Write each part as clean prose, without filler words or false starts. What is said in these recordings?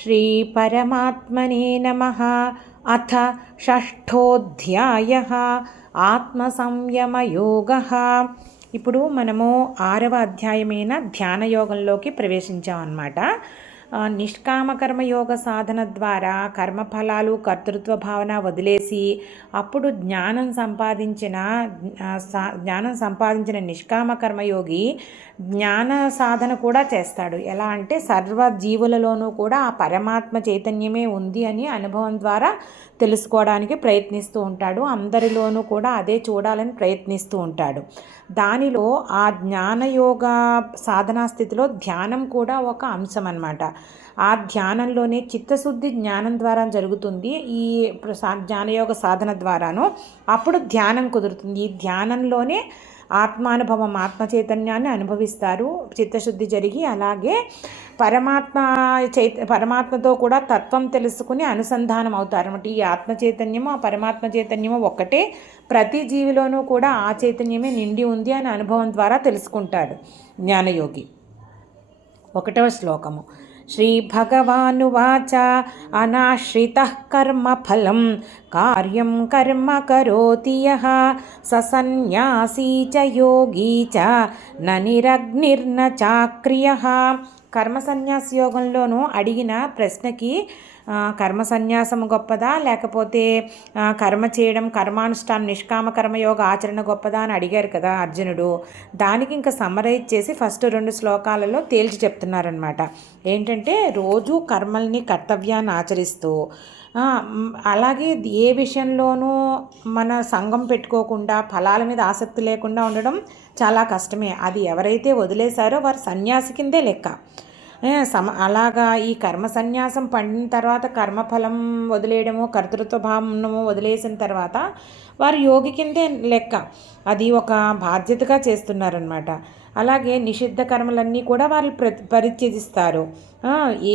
श्रीपरमात्मने नमः। अथ షష్ఠోధ్యాయః ఆత్మసంయమయోగః। ఇప్పుడు మనము 6వ అధ్యాయమైన ధ్యాన యోగంలోకి ప్రవేశించామన్నమాట. నిష్కామకర్మయోగ సాధన ద్వారా కర్మఫలాలు కర్తృత్వ భావన వదిలేసి అప్పుడు జ్ఞానం సంపాదించిన నిష్కామ కర్మయోగి జ్ఞాన సాధన కూడా చేస్తాడు. ఎలా అంటే సర్వ జీవులలోనూ కూడా ఆ పరమాత్మ చైతన్యమే ఉంది అని అనుభవం ద్వారా తెలుసుకోవడానికి ప్రయత్నిస్తూ ఉంటాడు. అందరిలోనూ కూడా అదే చూడాలని ప్రయత్నిస్తూ ఉంటాడు. దానిలో ఆ జ్ఞానయోగ సాధనా స్థితిలో ధ్యానం కూడా ఒక అంశం అన్నమాట. ఆ ధ్యానంలోనే చిత్తశుద్ధి జ్ఞానం ద్వారా జరుగుతుంది. ఈ జ్ఞానయోగ సాధన ద్వారాను అప్పుడు ధ్యానం కుదురుతుంది. ఈ ధ్యానంలోనే ఆత్మానుభవం, ఆత్మ చైతన్యాన్ని అనుభవిస్తారు. చిత్తశుద్ధి జరిగి అలాగే పరమాత్మతో కూడా తత్వం తెలుసుకుని అనుసంధానం అవుతారు అన్నమాట. ఈ ఆత్మ చైతన్యము, ఆ పరమాత్మ చైతన్యము ఒక్కటే, ప్రతి జీవిలోనూ కూడా ఆ చైతన్యమే నిండి ఉంది అని అనుభవం ద్వారా తెలుసుకుంటాడు జ్ఞానయోగి. 1వ శ్లోకము. శ్రీభగవానువాచ అనాశ్రితః కర్మఫలం కార్యం కర్మ కరోతి యః స సన్యాసీ చ యోగీ చ న నిరగ్నిర్న చాక్రియః. కర్మ సన్యాస యోగంలోనూ అడిగిన ప్రశ్నకి కర్మ సన్యాసం గొప్పదా లేకపోతే కర్మ చేయడం, కర్మానుష్ఠానం, నిష్కామ కర్మయోగ ఆచరణ గొప్పదా అని అడిగారు కదా అర్జునుడు. దానికి ఇంకా సమ్మరైజ్ చేసి ఫస్ట్ 2 శ్లోకాలలో తేల్చి చెప్తున్నారనమాట. ఏంటంటే రోజు కర్మల్ని, కర్తవ్యాన్ని ఆచరిస్తూ అలాగే ఏ విషయంలోనూ మన సంఘం పెట్టుకోకుండా ఫలాల మీద ఆసక్తి లేకుండా ఉండడం చాలా కష్టమే. అది ఎవరైతే వదిలేశారో వారు సన్యాసి కిందే లెక్క. అలాగా ఈ కర్మ సన్యాసం పండిన తర్వాత కర్మఫలం వదిలేయడము, కర్తృత్వ భావము వదిలేసిన తర్వాత వారు యోగి కిందే లెక్క. అది ఒక బాధ్యతగా చేస్తున్నారనమాట. అలాగే నిషిద్ధ కర్మలన్నీ కూడా వాళ్ళు పరిత్యజిస్తారు.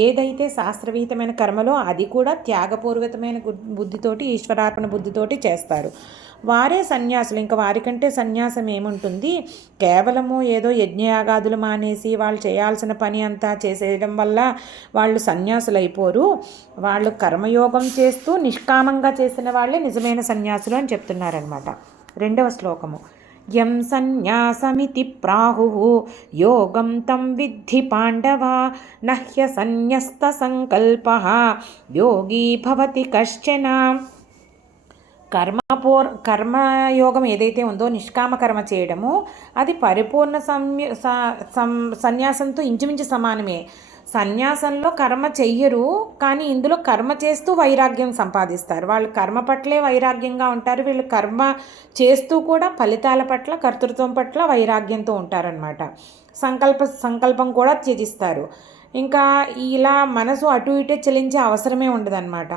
ఏదైతే శాస్త్రవిహితమైన కర్మలో అది కూడా త్యాగపూర్వకమైన బుద్ధితోటి, ఈశ్వరార్పణ బుద్ధితోటి చేస్తారు. వారే సన్యాసులు. ఇంకా వారికంటే సన్యాసం ఏముంటుంది? కేవలము ఏదో యజ్ఞయాగాదులు మానేసి వాళ్ళు చేయాల్సిన పని అంతా చేసేయడం వల్ల వాళ్ళు సన్యాసులు అయిపోరు. వాళ్ళు కర్మయోగం చేస్తూ నిష్కామంగా చేసిన వాళ్ళే నిజమైన సన్యాసులు అని చెప్తున్నారనమాట. 2వ శ్లోకము. యం సన్యాసమితి ప్రాహుః యోగం తం విద్ధి పాండవ నహ్య సన్యస్త సంకల్పః యోగీ భవతి కశ్చన. కర్మయోగం ఏదైతే ఉందో, నిష్కామ కర్మ చేయడము, అది పరిపూర్ణ సన్యాసంతో ఇంచుమించు సమానమే. సన్యాసంలో కర్మ చెయ్యరు, కానీ ఇందులో కర్మ చేస్తూ వైరాగ్యం సంపాదిస్తారు. వాళ్ళు కర్మ పట్లే వైరాగ్యంగా ఉంటారు. వీళ్ళు కర్మ చేస్తూ కూడా ఫలితాల పట్ల, కర్తృత్వం పట్ల వైరాగ్యంతో ఉంటారనమాట. సంకల్పం కూడా త్యజిస్తారు. ఇంకా ఇలా మనసు అటు ఇటే చలించే అవసరమే ఉండదన్నమాట.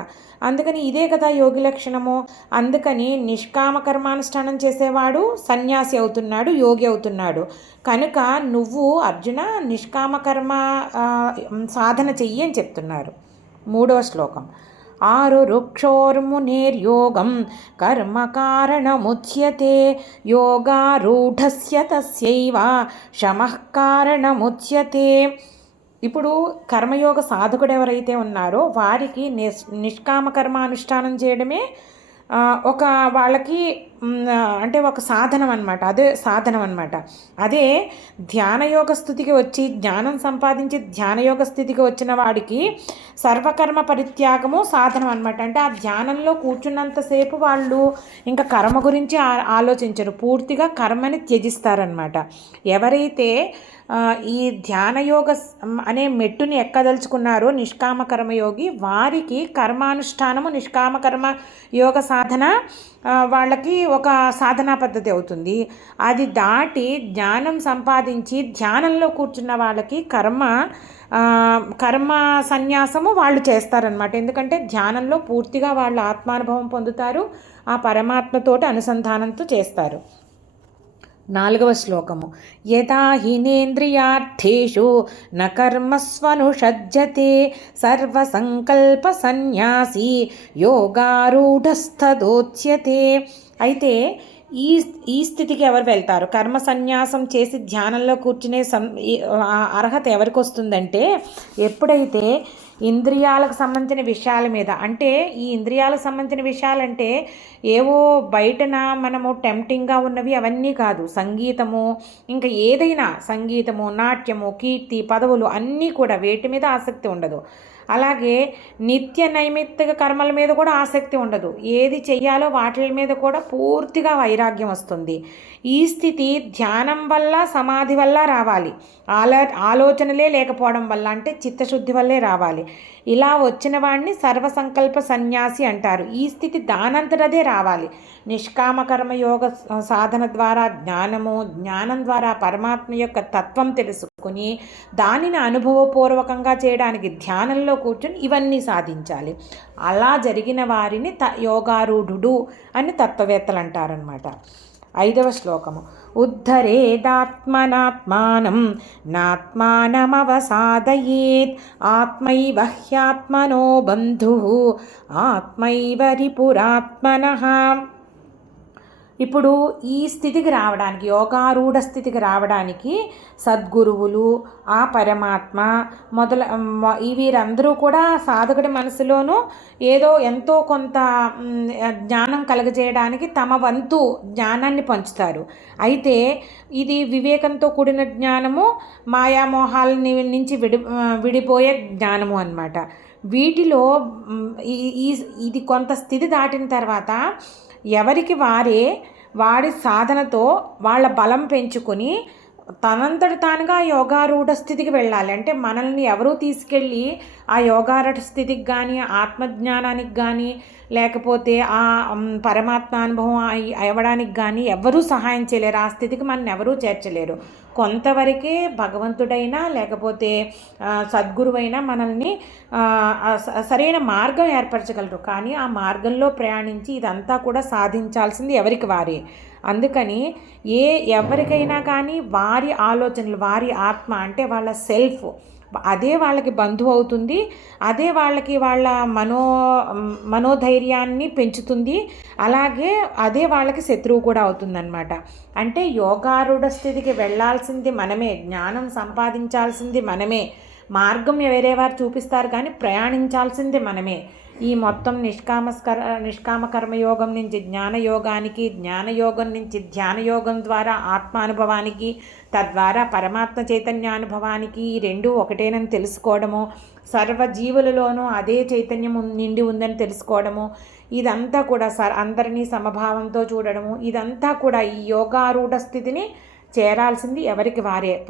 అందుకని ఇదే కదా యోగి లక్షణము. అందుకని నిష్కామ కర్మానుష్ఠానం చేసేవాడు సన్యాసి అవుతున్నాడు, యోగి అవుతున్నాడు. కనుక నువ్వు అర్జున నిష్కామ కర్మ సాధన చెయ్యి అని చెప్తున్నారు. 3వ శ్లోకం. ఆరురుక్షోర్మునేర్యోగం కర్మ కారణముచ్యతే యోగారూఢస్య తస్యైవ శమః కారణముచ్యతే. ఇప్పుడు కర్మయోగ సాధకుడు ఎవరైతే ఉన్నారో వారికి నిష్కామ కర్మానుష్ఠానం చేయడమే ఒక వాళ్ళకి అంటే ఒక సాధనం అనమాట. అదే సాధనం అనమాట. అదే ధ్యానయోగ స్థితికి వచ్చి జ్ఞానం సంపాదించి ధ్యానయోగ స్థితికి వచ్చిన వాడికి సర్వకర్మ పరిత్యాగము సాధనం అనమాట. అంటే ఆ ధ్యానంలో కూర్చున్నంతసేపు వాళ్ళు ఇంకా కర్మ గురించి ఆలోచించరు, పూర్తిగా కర్మని త్యజిస్తారనమాట. ఎవరైతే ఈ ధ్యానయోగ అనే మెట్టుని ఎక్కదలుచుకున్నారో నిష్కామ కర్మయోగి, వారికి కర్మానుష్ఠానము, నిష్కామ కర్మ యోగ సాధన వాళ్ళకి ఒక సాధనా పద్ధతి అవుతుంది. అది దాటి జ్ఞానం సంపాదించి ధ్యానంలో కూర్చున్న వాళ్ళకి కర్మ సన్యాసము వాళ్ళు చేస్తారనమాట. ఎందుకంటే ధ్యానంలో పూర్తిగా వాళ్ళు ఆత్మానుభవం పొందుతారు, ఆ పరమాత్మతోటి అనుసంధానంతో చేస్తారు. 4వ శ్లోకము. యదా హినేంద్రియార్థేషు న కర్మస్వనుషజ్జతే సర్వసంకల్ప సన్యాసి యోగారూఢస్థదోచ్యతే. అయితే ఈ స్థితికి ఎవరు వెళ్తారు? కర్మ సన్యాసం చేసి ధ్యానంలో కూర్చునే అర్హత ఎవరికి వస్తుందంటే, ఎప్పుడైతే ఇంద్రియాలకు సంబంధించిన విషయాల మీద. అంటే ఈ ఇంద్రియాలకు సంబంధించిన విషయాలంటే ఏవో బయటన మనము టెంప్టింగ్గా ఉన్నవి అవన్నీ కాదు. సంగీతము, ఇంకా ఏదైనా సంగీతము, నాట్యము, కీర్తి, పదవులు అన్నీ కూడా వేటి మీద ఆసక్తి ఉండదు. అలాగే నిత్య నైమిత్తిక కర్మల మీద కూడా ఆసక్తి ఉండదు. ఏది చెయ్యాలో వాటి మీద కూడా పూర్తిగా వైరాగ్యం వస్తుంది. ఈ స్థితి ధ్యానం వల్ల, సమాధి వల్ల రావాలి. ఆలోచనలే లేకపోవడం వల్ల, అంటే చిత్తశుద్ధి వల్లే రావాలి. ఇలా వచ్చిన వాడిని సర్వసంకల్ప సన్యాసి అంటారు. ఈ స్థితి దానంతటదే రావాలి. నిష్కామ కర్మయోగ సాధన ద్వారా జ్ఞానము, జ్ఞానం ద్వారా పరమాత్మ యొక్క తత్వం తెలుసుకుని దానిని అనుభవపూర్వకంగా చేయడానికి ధ్యానంలో కూర్చొని ఇవన్నీ సాధించాలి. అలా జరిగిన వారిని యోగారూఢుడు అని తత్వవేత్తలు అంటారనమాట. 5వ శ్లోకము. ఉద్ధరేదాత్మనాత్మానం నాత్మానమవసాదయేత్ ఆత్మైవ హ్యాత్మనో బంధుః ఆత్మైవ రిపురాత్మనః. ఇప్పుడు ఈ స్థితికి రావడానికి, యోగారూఢ స్థితికి రావడానికి సద్గురువులు, ఆ పరమాత్మ వీరందరూ కూడా సాధకుడి మనసులోనూ ఏదో ఎంతో కొంత జ్ఞానం కలగజేయడానికి తమ వంతు జ్ఞానాన్ని పంచుతారు. అయితే ఇది వివేకంతో కూడిన జ్ఞానము, మాయామోహాల నుంచి విడిపోయే జ్ఞానము అన్నమాట. వీటిలో ఇది కొంత స్థితి దాటిన తర్వాత ఎవరికి వాడి సాధనతో వాళ్ళ బలం పెంచుకొని తనంతటి తానుగా యోగారూఢ స్థితికి వెళ్ళాలి. అంటే మనల్ని ఎవరూ తీసుకెళ్ళి ఆ యోగారూఢ స్థితికి కానీ, ఆత్మజ్ఞానానికి కానీ, లేకపోతే ఆ పరమాత్మ అనుభవం అవ్వడానికి కానీ ఎవరూ సహాయం చేయలేరు. ఆ స్థితికి మనల్ని ఎవరూ చేర్చలేరు. కొంతవరకే భగవంతుడైనా లేకపోతే సద్గురువైనా మనల్ని సరైన మార్గం ఏర్పరచగలరు. కానీ ఆ మార్గంలో ప్రయాణించి ఇదంతా కూడా సాధించాల్సింది ఎవరికి వారే. అందుకని ఎవరికైనా కానీ వారి ఆలోచనలు, వారి ఆత్మ అంటే వాళ్ళ సెల్ఫ్, అదే వాళ్ళకి బంధువు అవుతుంది. అదే వాళ్ళకి వాళ్ళ మనోధైర్యాన్ని పెంచుతుంది. అలాగే అదే వాళ్ళకి శత్రువు కూడా అవుతుందన్నమాట. అంటే యోగారూఢ స్థితికి వెళ్ళాల్సింది మనమే, జ్ఞానం సంపాదించాల్సింది మనమే, మార్గం వేరే వారు చూపిస్తారు కానీ ప్రయాణించాల్సింది మనమే. ఈ మొత్తం నిష్కామ కర్మయోగం నుంచి జ్ఞానయోగానికి, జ్ఞానయోగం నుంచి ధ్యానయోగం ద్వారా ఆత్మానుభవానికి, తద్వారా పరమాత్మ చైతన్యానుభవానికి ఈ రెండు ఒకటేనని తెలుసుకోవడము, సర్వజీవులలోనూ అదే చైతన్యం నిండి ఉందని తెలుసుకోవడము, ఇదంతా కూడా అందరినీ సమభావంతో చూడడము, ఇదంతా కూడా ఈ యోగారూఢ స్థితిని చేరాల్సింది ఎవరికి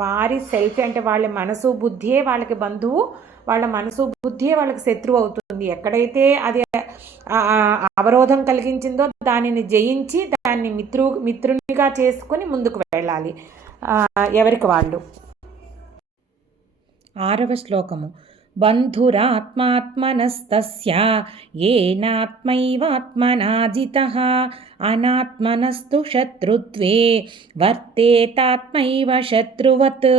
వారి సెల్ఫ్. అంటే వాళ్ళ మనసు బుద్ధియే వాళ్ళకి బంధువు, వాళ్ళ మనసు బుద్ధియే వాళ్ళకి శత్రువు అవుతుంది. ఎక్కడైతే అది అవరోధం కలిగించిందో దానిని జయించి దాన్ని మిత్రునిగా చేసుకుని ముందుకు వెళ్ళాలి ఎవరికి వాళ్ళు. 6వ శ్లోకము. బంధురాత్మాత్మనస్తస్య ఏనాత్మైవాత్మనా జితః అనాత్మనస్తు శత్రుత్వే వర్తేతాత్మైవ శత్రువత్.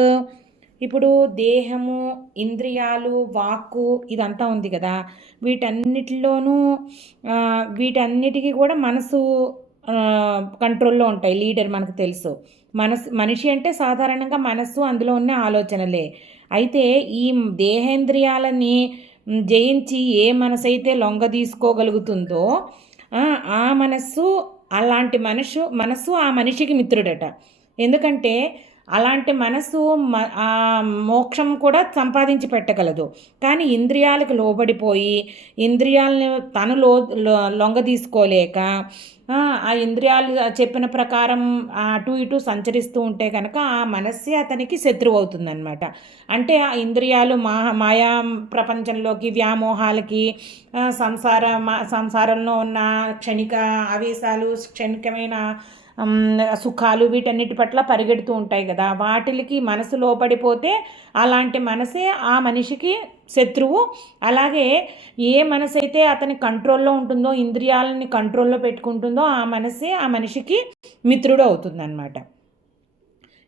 ఇప్పుడు దేహము, ఇంద్రియాలు, వాక్కు ఇదంతా ఉంది కదా, వీటన్నిటికీ కూడా మనసు కంట్రోల్లో ఉంటాయి. లీడర్ మనకు తెలుసు. మనిషి అంటే సాధారణంగా మనస్సు, అందులో ఉన్న ఆలోచనలే. అయితే ఈ దేహేంద్రియాలని జయించి ఏ మనసు అయితే లొంగ తీసుకోగలుగుతుందో ఆ మనస్సు, అలాంటి మనస్సు ఆ మనిషికి మిత్రుడట. ఎందుకంటే అలాంటి మనసు మోక్షం కూడా సంపాదించి పెట్టగలదు. కానీ ఇంద్రియాలకు లోబడిపోయి ఇంద్రియాలను తను లొంగ తీసుకోలేక ఆ ఇంద్రియాలు చెప్పిన ప్రకారం అటు ఇటు సంచరిస్తూ ఉంటే కనుక ఆ మనస్సే అతనికి శత్రువు అవుతుందన్నమాట. అంటే ఆ ఇంద్రియాలు మాయా ప్రపంచంలోకి, వ్యామోహాలకి, సంసారంలో ఉన్న క్షణిక ఆవేశాలు, క్షణికమైన సుఖాలు, వీటన్నిటి పట్ల పరిగెడుతూ ఉంటాయి కదా, వాటికి మనసు లోపడిపోతే అలాంటి మనసే ఆ మనిషికి శత్రువు. అలాగే ఏ మనసు అయితే అతని కంట్రోల్లో ఉంటుందో, ఇంద్రియాలని కంట్రోల్లో పెట్టుకుంటుందో ఆ మనసే ఆ మనిషికి మిత్రుడు అవుతుందన్నమాట.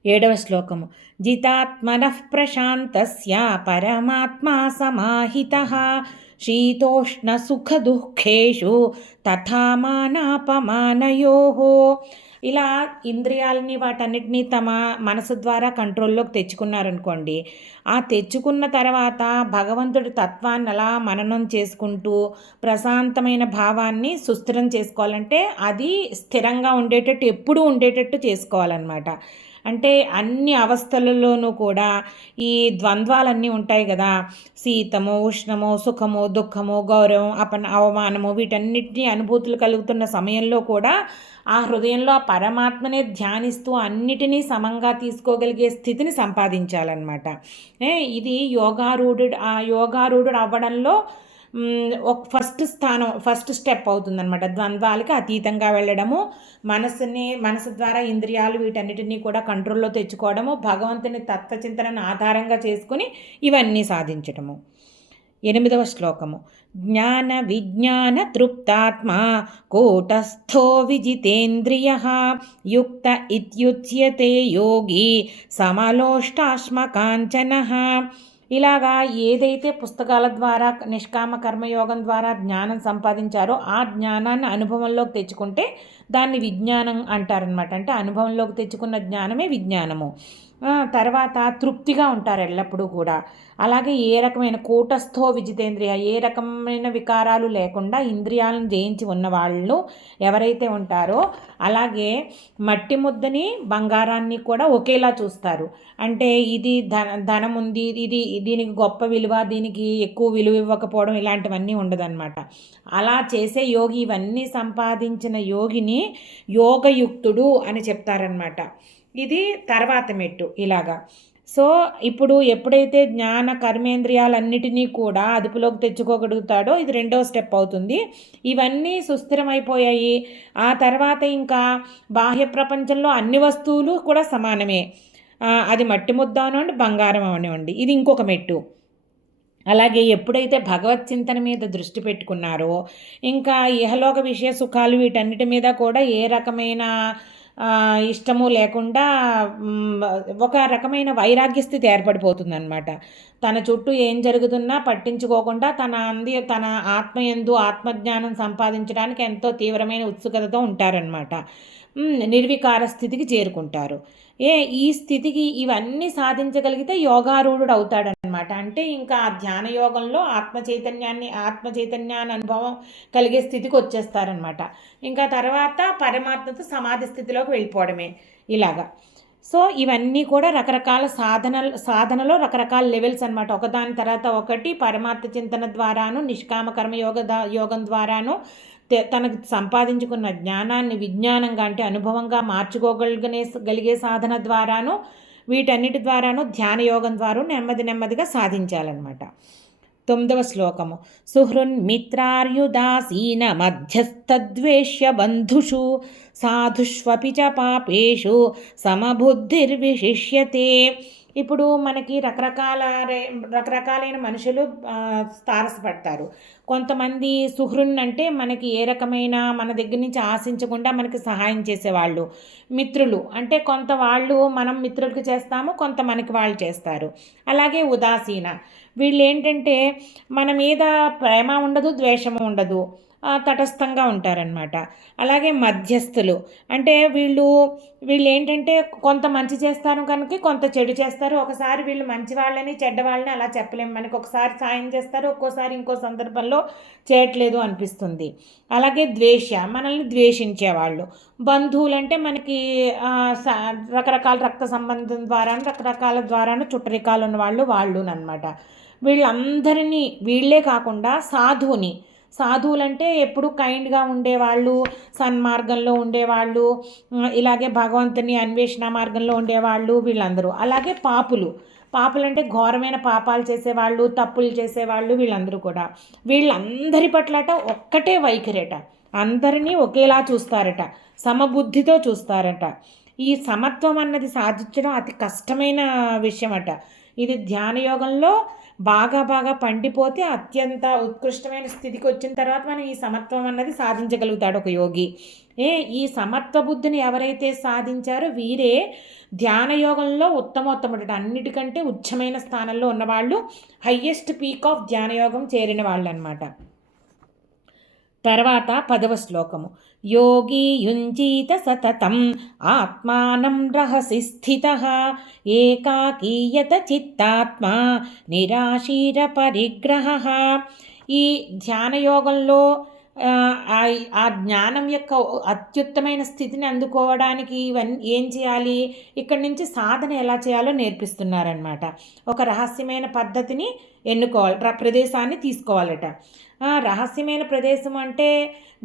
7వ శ్లోకము. జితాత్మనః ప్రశాంతస్య పరమాత్మా సమాహితః శీతోష్ణ సుఖ దుఃఖేషు తథా మానాపమానయోః. ఇలా ఇంద్రియాలని వాటన్నిటినీ తమ మనసు ద్వారా కంట్రోల్లోకి తెచ్చుకున్నారనుకోండి, ఆ తెచ్చుకున్న తర్వాత భగవంతుడి తత్వాన్ని అలా మననం చేసుకుంటూ ప్రశాంతమైన భావాన్ని సుస్థిరం చేసుకోవాలంటే అది స్థిరంగా ఉండేటట్టు ఎప్పుడూ ఉండేటట్టు చేసుకోవాలన్నమాట. అంటే అన్ని అవస్థలలోనూ కూడా ఈ ద్వంద్వాలన్నీ ఉంటాయి కదా, శీతము ఉష్ణము సుఖము దుఃఖము గౌరవం అవమానము వీటన్నిటినీ అనుభూతులు కలుగుతున్న సమయంలో కూడా ఆ హృదయంలో ఆ పరమాత్మనే ధ్యానిస్తూ అన్నిటినీ సమంగా తీసుకోగలిగే స్థితిని సంపాదించాలన్నమాట. ఇది యోగారూఢుడు అవ్వడంలో ఒక ఫస్ట్ స్టెప్ అవుతుందన్నమాట. ద్వంద్వాలకి అతీతంగా వెళ్ళడము, మనసు ద్వారా ఇంద్రియాలు వీటన్నిటినీ కూడా కంట్రోల్లో తెచ్చుకోవడము, భగవంతుని తత్వచింతనను ఆధారంగా చేసుకుని ఇవన్నీ సాధించటము. 8వ శ్లోకము. జ్ఞాన విజ్ఞాన తృప్తాత్మా కూటస్థో విజితేంద్రియః యుక్త ఇత్యుచ్యతే యోగి సమలోష్టాశ్మకాంచనః. ఇలాగా ఏదైతే పుస్తకాల ద్వారా నిష్కామ కర్మయోగం ద్వారా జ్ఞానం సంపాదించారో ఆ జ్ఞానాన్ని అనుభవంలోకి తెచ్చుకుంటే దాన్ని విజ్ఞానం అంటారనమాట. అంటే అనుభవంలోకి తెచ్చుకున్న జ్ఞానమే విజ్ఞానము. తర్వాత తృప్తిగా ఉంటారు ఎల్లప్పుడూ కూడా. అలాగే ఏ రకమైన కూటస్థో విజితేంద్రియ, ఏ రకమైన వికారాలు లేకుండా ఇంద్రియాలను జయించి ఉన్న వాళ్ళు ఎవరైతే ఉంటారో, అలాగే మట్టి ముద్దని బంగారాన్ని కూడా ఒకేలా చూస్తారు. అంటే ఇది ధనం ఉంది, దీనికి గొప్ప విలువ, దీనికి ఎక్కువ విలువ ఇవ్వకపోవడం ఇలాంటివన్నీ ఉండదన్నమాట. అలా చేసే యోగి, ఇవన్నీ సంపాదించిన యోగిని యోగయుక్తుడు అని చెప్తారనమాట. ఇది తర్వాత మెట్టు ఇలాగా. సో ఇప్పుడు ఎప్పుడైతే జ్ఞాన కర్మేంద్రియాలన్నిటినీ కూడా అదుపులోకి తెచ్చుకోగలుగుతాడో ఇది 2వ స్టెప్ అవుతుంది. ఇవన్నీ సుస్థిరమైపోయాయి. ఆ తర్వాత ఇంకా బాహ్య ప్రపంచంలో అన్ని వస్తువులు కూడా సమానమే. అది మట్టి ముద్ద అనివ్వండి, బంగారం అవనివ్వండి, ఇది ఇంకొక మెట్టు. అలాగే ఎప్పుడైతే భగవత్ చింతన మీద దృష్టి పెట్టుకున్నారో ఇంకా ఇహలోక విషయ సుఖాలు వీటన్నిటి మీద కూడా ఏ రకమైన ఇష్టము లేకుండా ఒక రకమైన వైరాగ్య స్థితి ఏర్పడిపోతుందన్నమాట. తన చుట్టూ ఏం జరుగుతున్నా పట్టించుకోకుండా తన ఆత్మయందు ఆత్మజ్ఞానం సంపాదించడానికి ఎంతో తీవ్రమైన ఉత్సుకతతో ఉంటారనమాట. నిర్వికార స్థితికి చేరుకుంటారు. ఈ స్థితికి ఇవన్నీ సాధించగలిగితే యోగారూఢుడు అవుతాడనమాట. అంటే ఇంకా ఆ ధ్యాన యోగంలో ఆత్మచైతన్యాన్ని అనుభవం కలిగే స్థితికి వచ్చేస్తారనమాట. ఇంకా తర్వాత పరమాత్మతో సమాధి స్థితిలోకి వెళ్ళిపోవడమే ఇలాగా. సో ఇవన్నీ కూడా రకరకాల సాధనలో రకరకాల లెవెల్స్ అనమాట. ఒకదాని తర్వాత ఒకటి పరమాత్మ చింతన ద్వారాను, నిష్కామ కర్మ యోగం ద్వారాను, తనకు సంపాదించుకున్న జ్ఞానాన్ని విజ్ఞానంగా అంటే అనుభవంగా మార్చుకోగలిగే సాధన ద్వారాను, వీటన్నిటి ద్వారాను ధ్యాన యోగం ద్వారా నెమ్మదిగా సాధించాలన్నమాట. 9వ శ్లోకము. సుహృన్మిత్రార్యుదాసీన మధ్యస్థద్వేష్య బంధుషు సాధుష్వపి చ పాపేషు సమబుద్ధిర్విశిష్యతే. ఇప్పుడు మనకి రకరకాలైన మనుషులు తారసపడతారు. కొంతమంది సుహృన్ అంటే మనకి ఏ రకమైన మన దగ్గర నుంచి ఆశించకుండా మనకి సహాయం చేసేవాళ్ళు. మిత్రులు అంటే కొంత వాళ్ళు మనం మిత్రులకు చేస్తాము, కొంత మనకి వాళ్ళు చేస్తారు. అలాగే ఉదాసీన, వీళ్ళు ఏంటంటే మన మీద ప్రేమ ఉండదు, ద్వేషము ఉండదు, తటస్థంగా ఉంటారనమాట. అలాగే మధ్యస్థులు అంటే వీళ్ళు ఏంటంటే కొంత మంచి చేస్తారు కనుక కొంత చెడు చేస్తారు. ఒకసారి వీళ్ళు మంచి వాళ్ళని చెడ్డ వాళ్ళని అలా చెప్పలేము. మనకి ఒకసారి సాయం చేస్తారు, ఒక్కోసారి ఇంకో సందర్భంలో చేయట్లేదు అనిపిస్తుంది. అలాగే మనల్ని ద్వేషించేవాళ్ళు. బంధువులు అంటే మనకి రకరకాల రక్త సంబంధం ద్వారాను రకరకాల ద్వారాను చుట్టరికాలు ఉన్నవాళ్ళు అనమాట. వీళ్ళే కాకుండా సాధువులంటే ఎప్పుడు కైండ్గా ఉండేవాళ్ళు, సన్మార్గంలో ఉండేవాళ్ళు, ఇలాగే భగవంతుని అన్వేషణ మార్గంలో ఉండేవాళ్ళు వీళ్ళందరూ. అలాగే పాపులంటే ఘోరమైన పాపాలు చేసేవాళ్ళు, తప్పులు చేసేవాళ్ళు వీళ్ళందరూ కూడా. వీళ్ళందరి పట్లట ఒక్కటే వైఖరట, అందరినీ ఒకేలా చూస్తారట, సమబుద్ధితో చూస్తారట. ఈ సమత్వం అన్నది సాధించడం అతి కష్టమైన విషయం అట. ఇది ధ్యానయోగంలో బాగా పండిపోతే అత్యంత ఉత్కృష్టమైన స్థితికి వచ్చిన తర్వాత మనం ఈ సమత్వం అన్నది సాధించగలుగుతాడు ఒక యోగి. ఈ సమత్వ బుద్ధిని ఎవరైతే సాధించారో వీరే ధ్యానయోగంలో ఉత్తమోత్తముడు, అన్నిటికంటే ఉచ్చమైన స్థానంలో ఉన్నవాళ్ళు, హయ్యెస్ట్ పీక్ ఆఫ్ ధ్యానయోగం చేరిన వాళ్ళు అనమాట. తర్వాత 10వ శ్లోకము. యోగి యుంజీత సతతం ఆత్మానం రహసి స్థితః ఏకాకీయత చిత్తాత్మా నిరాశీర పరిగ్రహః. ఈ ధ్యానయోగంలో ఆ జ్ఞానం యొక్క అత్యుత్తమైన స్థితిని అందుకోవడానికి ఇవన్నీ ఏం చేయాలి, ఇక్కడి నుంచి సాధన ఎలా చేయాలో నేర్పిస్తున్నారనమాట. ఒక రహస్యమైన పద్ధతిని ఎన్నుకోవాలి, ప్రదేశాన్ని తీసుకోవాలట. రహస్యమైన ప్రదేశం అంటే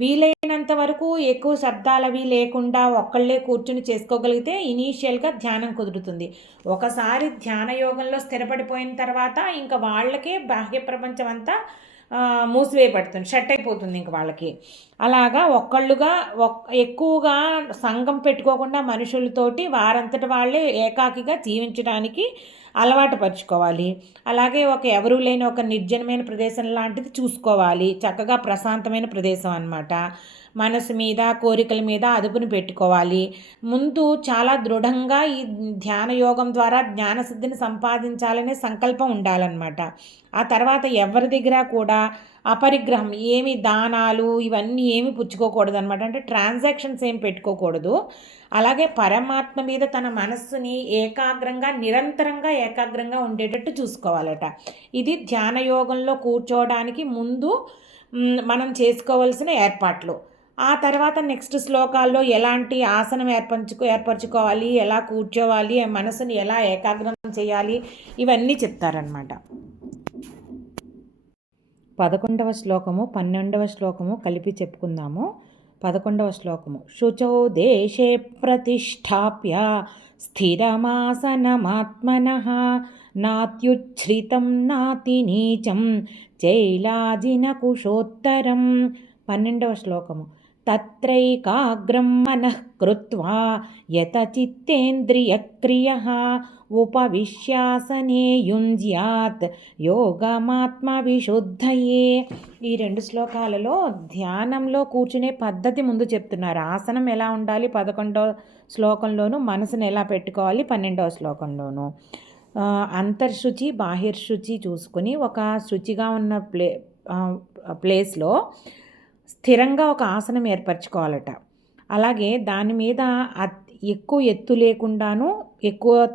వీలైనంత వరకు ఎక్కువ శబ్దాలవి లేకుండా ఒక్కళ్ళే కూర్చుని చేసుకోగలిగితే ఇనీషియల్గా ధ్యానం కుదురుతుంది. ఒకసారి ధ్యాన యోగంలో స్థిరపడిపోయిన తర్వాత ఇంకా వాళ్ళకే బాహ్య ప్రపంచం అంతా మూసివేయబడుతుంది, షట్ అయిపోతుంది ఇంక వాళ్ళకి. అలాగా ఒక్కళ్ళుగా ఎక్కువగా సంఘం పెట్టుకోకుండా మనుషులతోటి వారంతట వాళ్ళే ఏకాకిగా జీవించడానికి అలవాటు పరుచుకోవాలి. అలాగే ఎవరూ లేని ఒక నిర్జనమైన ప్రదేశం లాంటిది చూసుకోవాలి. చక్కగా ప్రశాంతమైన ప్రదేశం అన్నమాట. మనసు మీద కోరికల మీద అదుపుని పెట్టుకోవాలి. ముందు చాలా దృఢంగా ఈ ధ్యాన యోగం ద్వారా జ్ఞానసిద్ధిని సంపాదించాలనే సంకల్పం ఉండాలన్నమాట. ఆ తర్వాత ఎవరి దగ్గర కూడా అపరిగ్రహం, ఏమి దానాలు ఇవన్నీ ఏమి పుచ్చుకోకూడదు అనమాట. అంటే ట్రాన్సాక్షన్స్ ఏం పెట్టుకోకూడదు. అలాగే పరమాత్మ మీద తన మనస్సుని నిరంతరంగా ఏకాగ్రంగా ఉండేటట్టు చూసుకోవాలట. ఇది ధ్యాన యోగంలో కూర్చోవడానికి ముందు మనం చేసుకోవాల్సిన ఏర్పాట్లు. ఆ తర్వాత నెక్స్ట్ శ్లోకాల్లో ఎలాంటి ఆసనం ఏర్పరచుకోవాలి, ఎలా కూర్చోవాలి, మనసుని ఎలా ఏకాగ్రం చేయాలి, ఇవన్నీ చెప్తారనమాట. 11వ శ్లోకము 12వ శ్లోకము కలిపి చెప్పుకుందాము. 11వ శ్లోకము. శుచౌ దేశే ప్రతిష్టాప్య స్థిరమాసనమాత్మనః నాత్యుచ్ఛ్రితం నాతి నీచం చైలాజిన కుశోత్తరం. 12వ శ్లోకము. తత్రైకాగ్రం మనః కృత్వా యత చిత్తేంద్రియక్రియః ఉపవిశ్యాసనే యుంజ్యాత్ యోగమాత్మ విశుద్ధయే. ఈ 2 శ్లోకాలలో ధ్యానంలో కూర్చునే పద్ధతి ముందు చెప్తున్నారు. ఆసనం ఎలా ఉండాలి 11వ శ్లోకంలోను, మనసును ఎలా పెట్టుకోవాలి 12వ శ్లోకంలోను. అంతర్శుచి బాహిర్శుచి చూసుకొని ఒక శుచిగా ఉన్న ప్లేస్లో స్థిరంగా ఒక ఆసనం ఏర్పరచుకోవాలట. అలాగే దాని మీద ఎక్కువ ఎత్తు లేకుండాను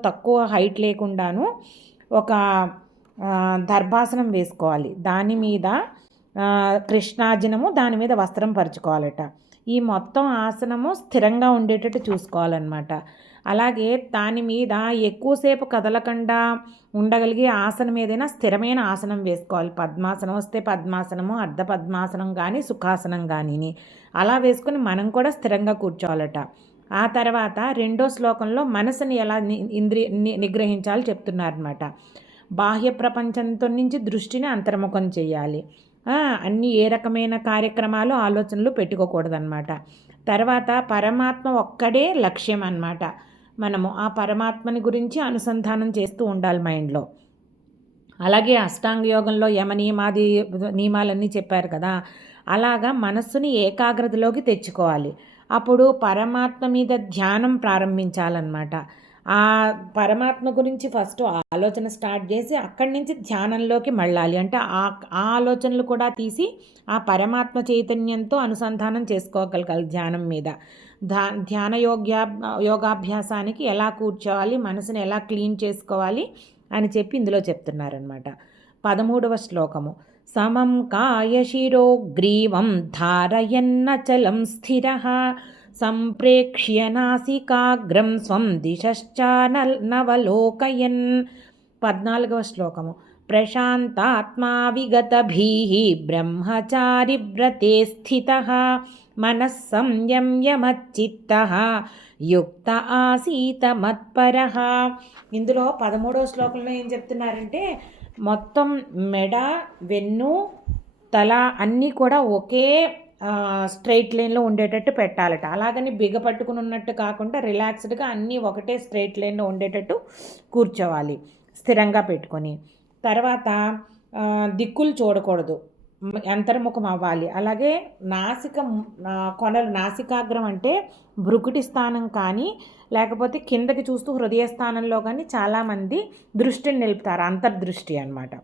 తక్కువ హైట్ లేకుండాను ఒక దర్భాసనం వేసుకోవాలి. దాని మీద కృష్ణాజినము, దాని మీద వస్త్రం పరుచుకోవాలట. ఈ మొత్తం ఆసనము స్థిరంగా ఉండేటట్టు చూసుకోవాలన్నమాట. అలాగే దాని మీద ఎక్కువసేపు కదలకుండా ఉండగలిగే ఆసనం ఏదైనా స్థిరమైన ఆసనం వేసుకోవాలి. పద్మాసనం వస్తే పద్మాసనము, అర్ధ పద్మాసనం కానీ సుఖాసనం కానీ అలా వేసుకొని మనం కూడా స్థిరంగా కూర్చోవాలట. ఆ తర్వాత 2వ శ్లోకంలో మనసుని ఎలా నిగ్రహించాలో చెప్తున్నారనమాట. బాహ్య ప్రపంచంతో నుంచి దృష్టిని అంతర్ముఖం చేయాలి. అన్ని ఏ రకమైన కార్యక్రమాలు ఆలోచనలు పెట్టుకోకూడదన్నమాట. తర్వాత పరమాత్మ ఒక్కడే లక్ష్యం అన్నమాట. మనము ఆ పరమాత్మని గురించి అనుసంధానం చేస్తూ ఉండాలి మైండ్లో. అలాగే అష్టాంగ యోగంలో యమనియమాది నియమాలన్నీ చెప్పారు కదా, అలాగా మనస్సుని ఏకాగ్రతలోకి తెచ్చుకోవాలి. అప్పుడు పరమాత్మ మీద ధ్యానం ప్రారంభించాలన్నమాట. ఆ పరమాత్మ గురించి ఫస్ట్ ఆలోచన స్టార్ట్ చేసి అక్కడి నుంచి ధ్యానంలోకి మళ్ళాలి. అంటే ఆ ఆలోచనలు కూడా తీసి ఆ పరమాత్మ చైతన్యంతో అనుసంధానం చేసుకోగలగాలి ధ్యానం మీద. ధ్యాన యోగాభ్యాసానికి ఎలా కూర్చోవాలి, మనసుని ఎలా క్లీన్ చేసుకోవాలి అని చెప్పి ఇందులో చెప్తున్నారనమాట. 13వ శ్లోకము. సమం కాయశిరో గ్రీవం ధారయన్నచలం స్థిరః సంప్రేక్ష్య నాసికాగ్రం స్వం దిశశ్చానవలోకయన్. 14వ శ్లోకము. ప్రశాంతాత్మా విగతభీః బ్రహ్మచారి వ్రతే స్థితః మనః సంయమ్య మచ్చిత్తః యుక్త ఆసీత మత్పరః. ఇందులో 13వ శ్లోకంలో ఏం చెప్తున్నారంటే మొత్తం మెడ, వెన్ను, తల అన్నీ కూడా ఒకే స్ట్రైట్ లైన్లో ఉండేటట్టు పెట్టాలట. అలాగని బిగపట్టుకుని ఉన్నట్టు కాకుండా రిలాక్స్డ్గా అన్నీ ఒకటే స్ట్రైట్ లైన్లో ఉండేటట్టు కూర్చోవాలి స్థిరంగా పెట్టుకొని. తర్వాత దిక్కులు చూడకూడదు, అంతర్ముఖం అవ్వాలి. అలాగే కొనలు, నాసికాగ్రం అంటే భృకుటి స్థానం కానీ లేకపోతే కిందకి చూస్తూ హృదయ స్థానంలో కానీ చాలామంది దృష్టిని నిలుపుతారు, అంతర్దృష్టి అన్నమాట.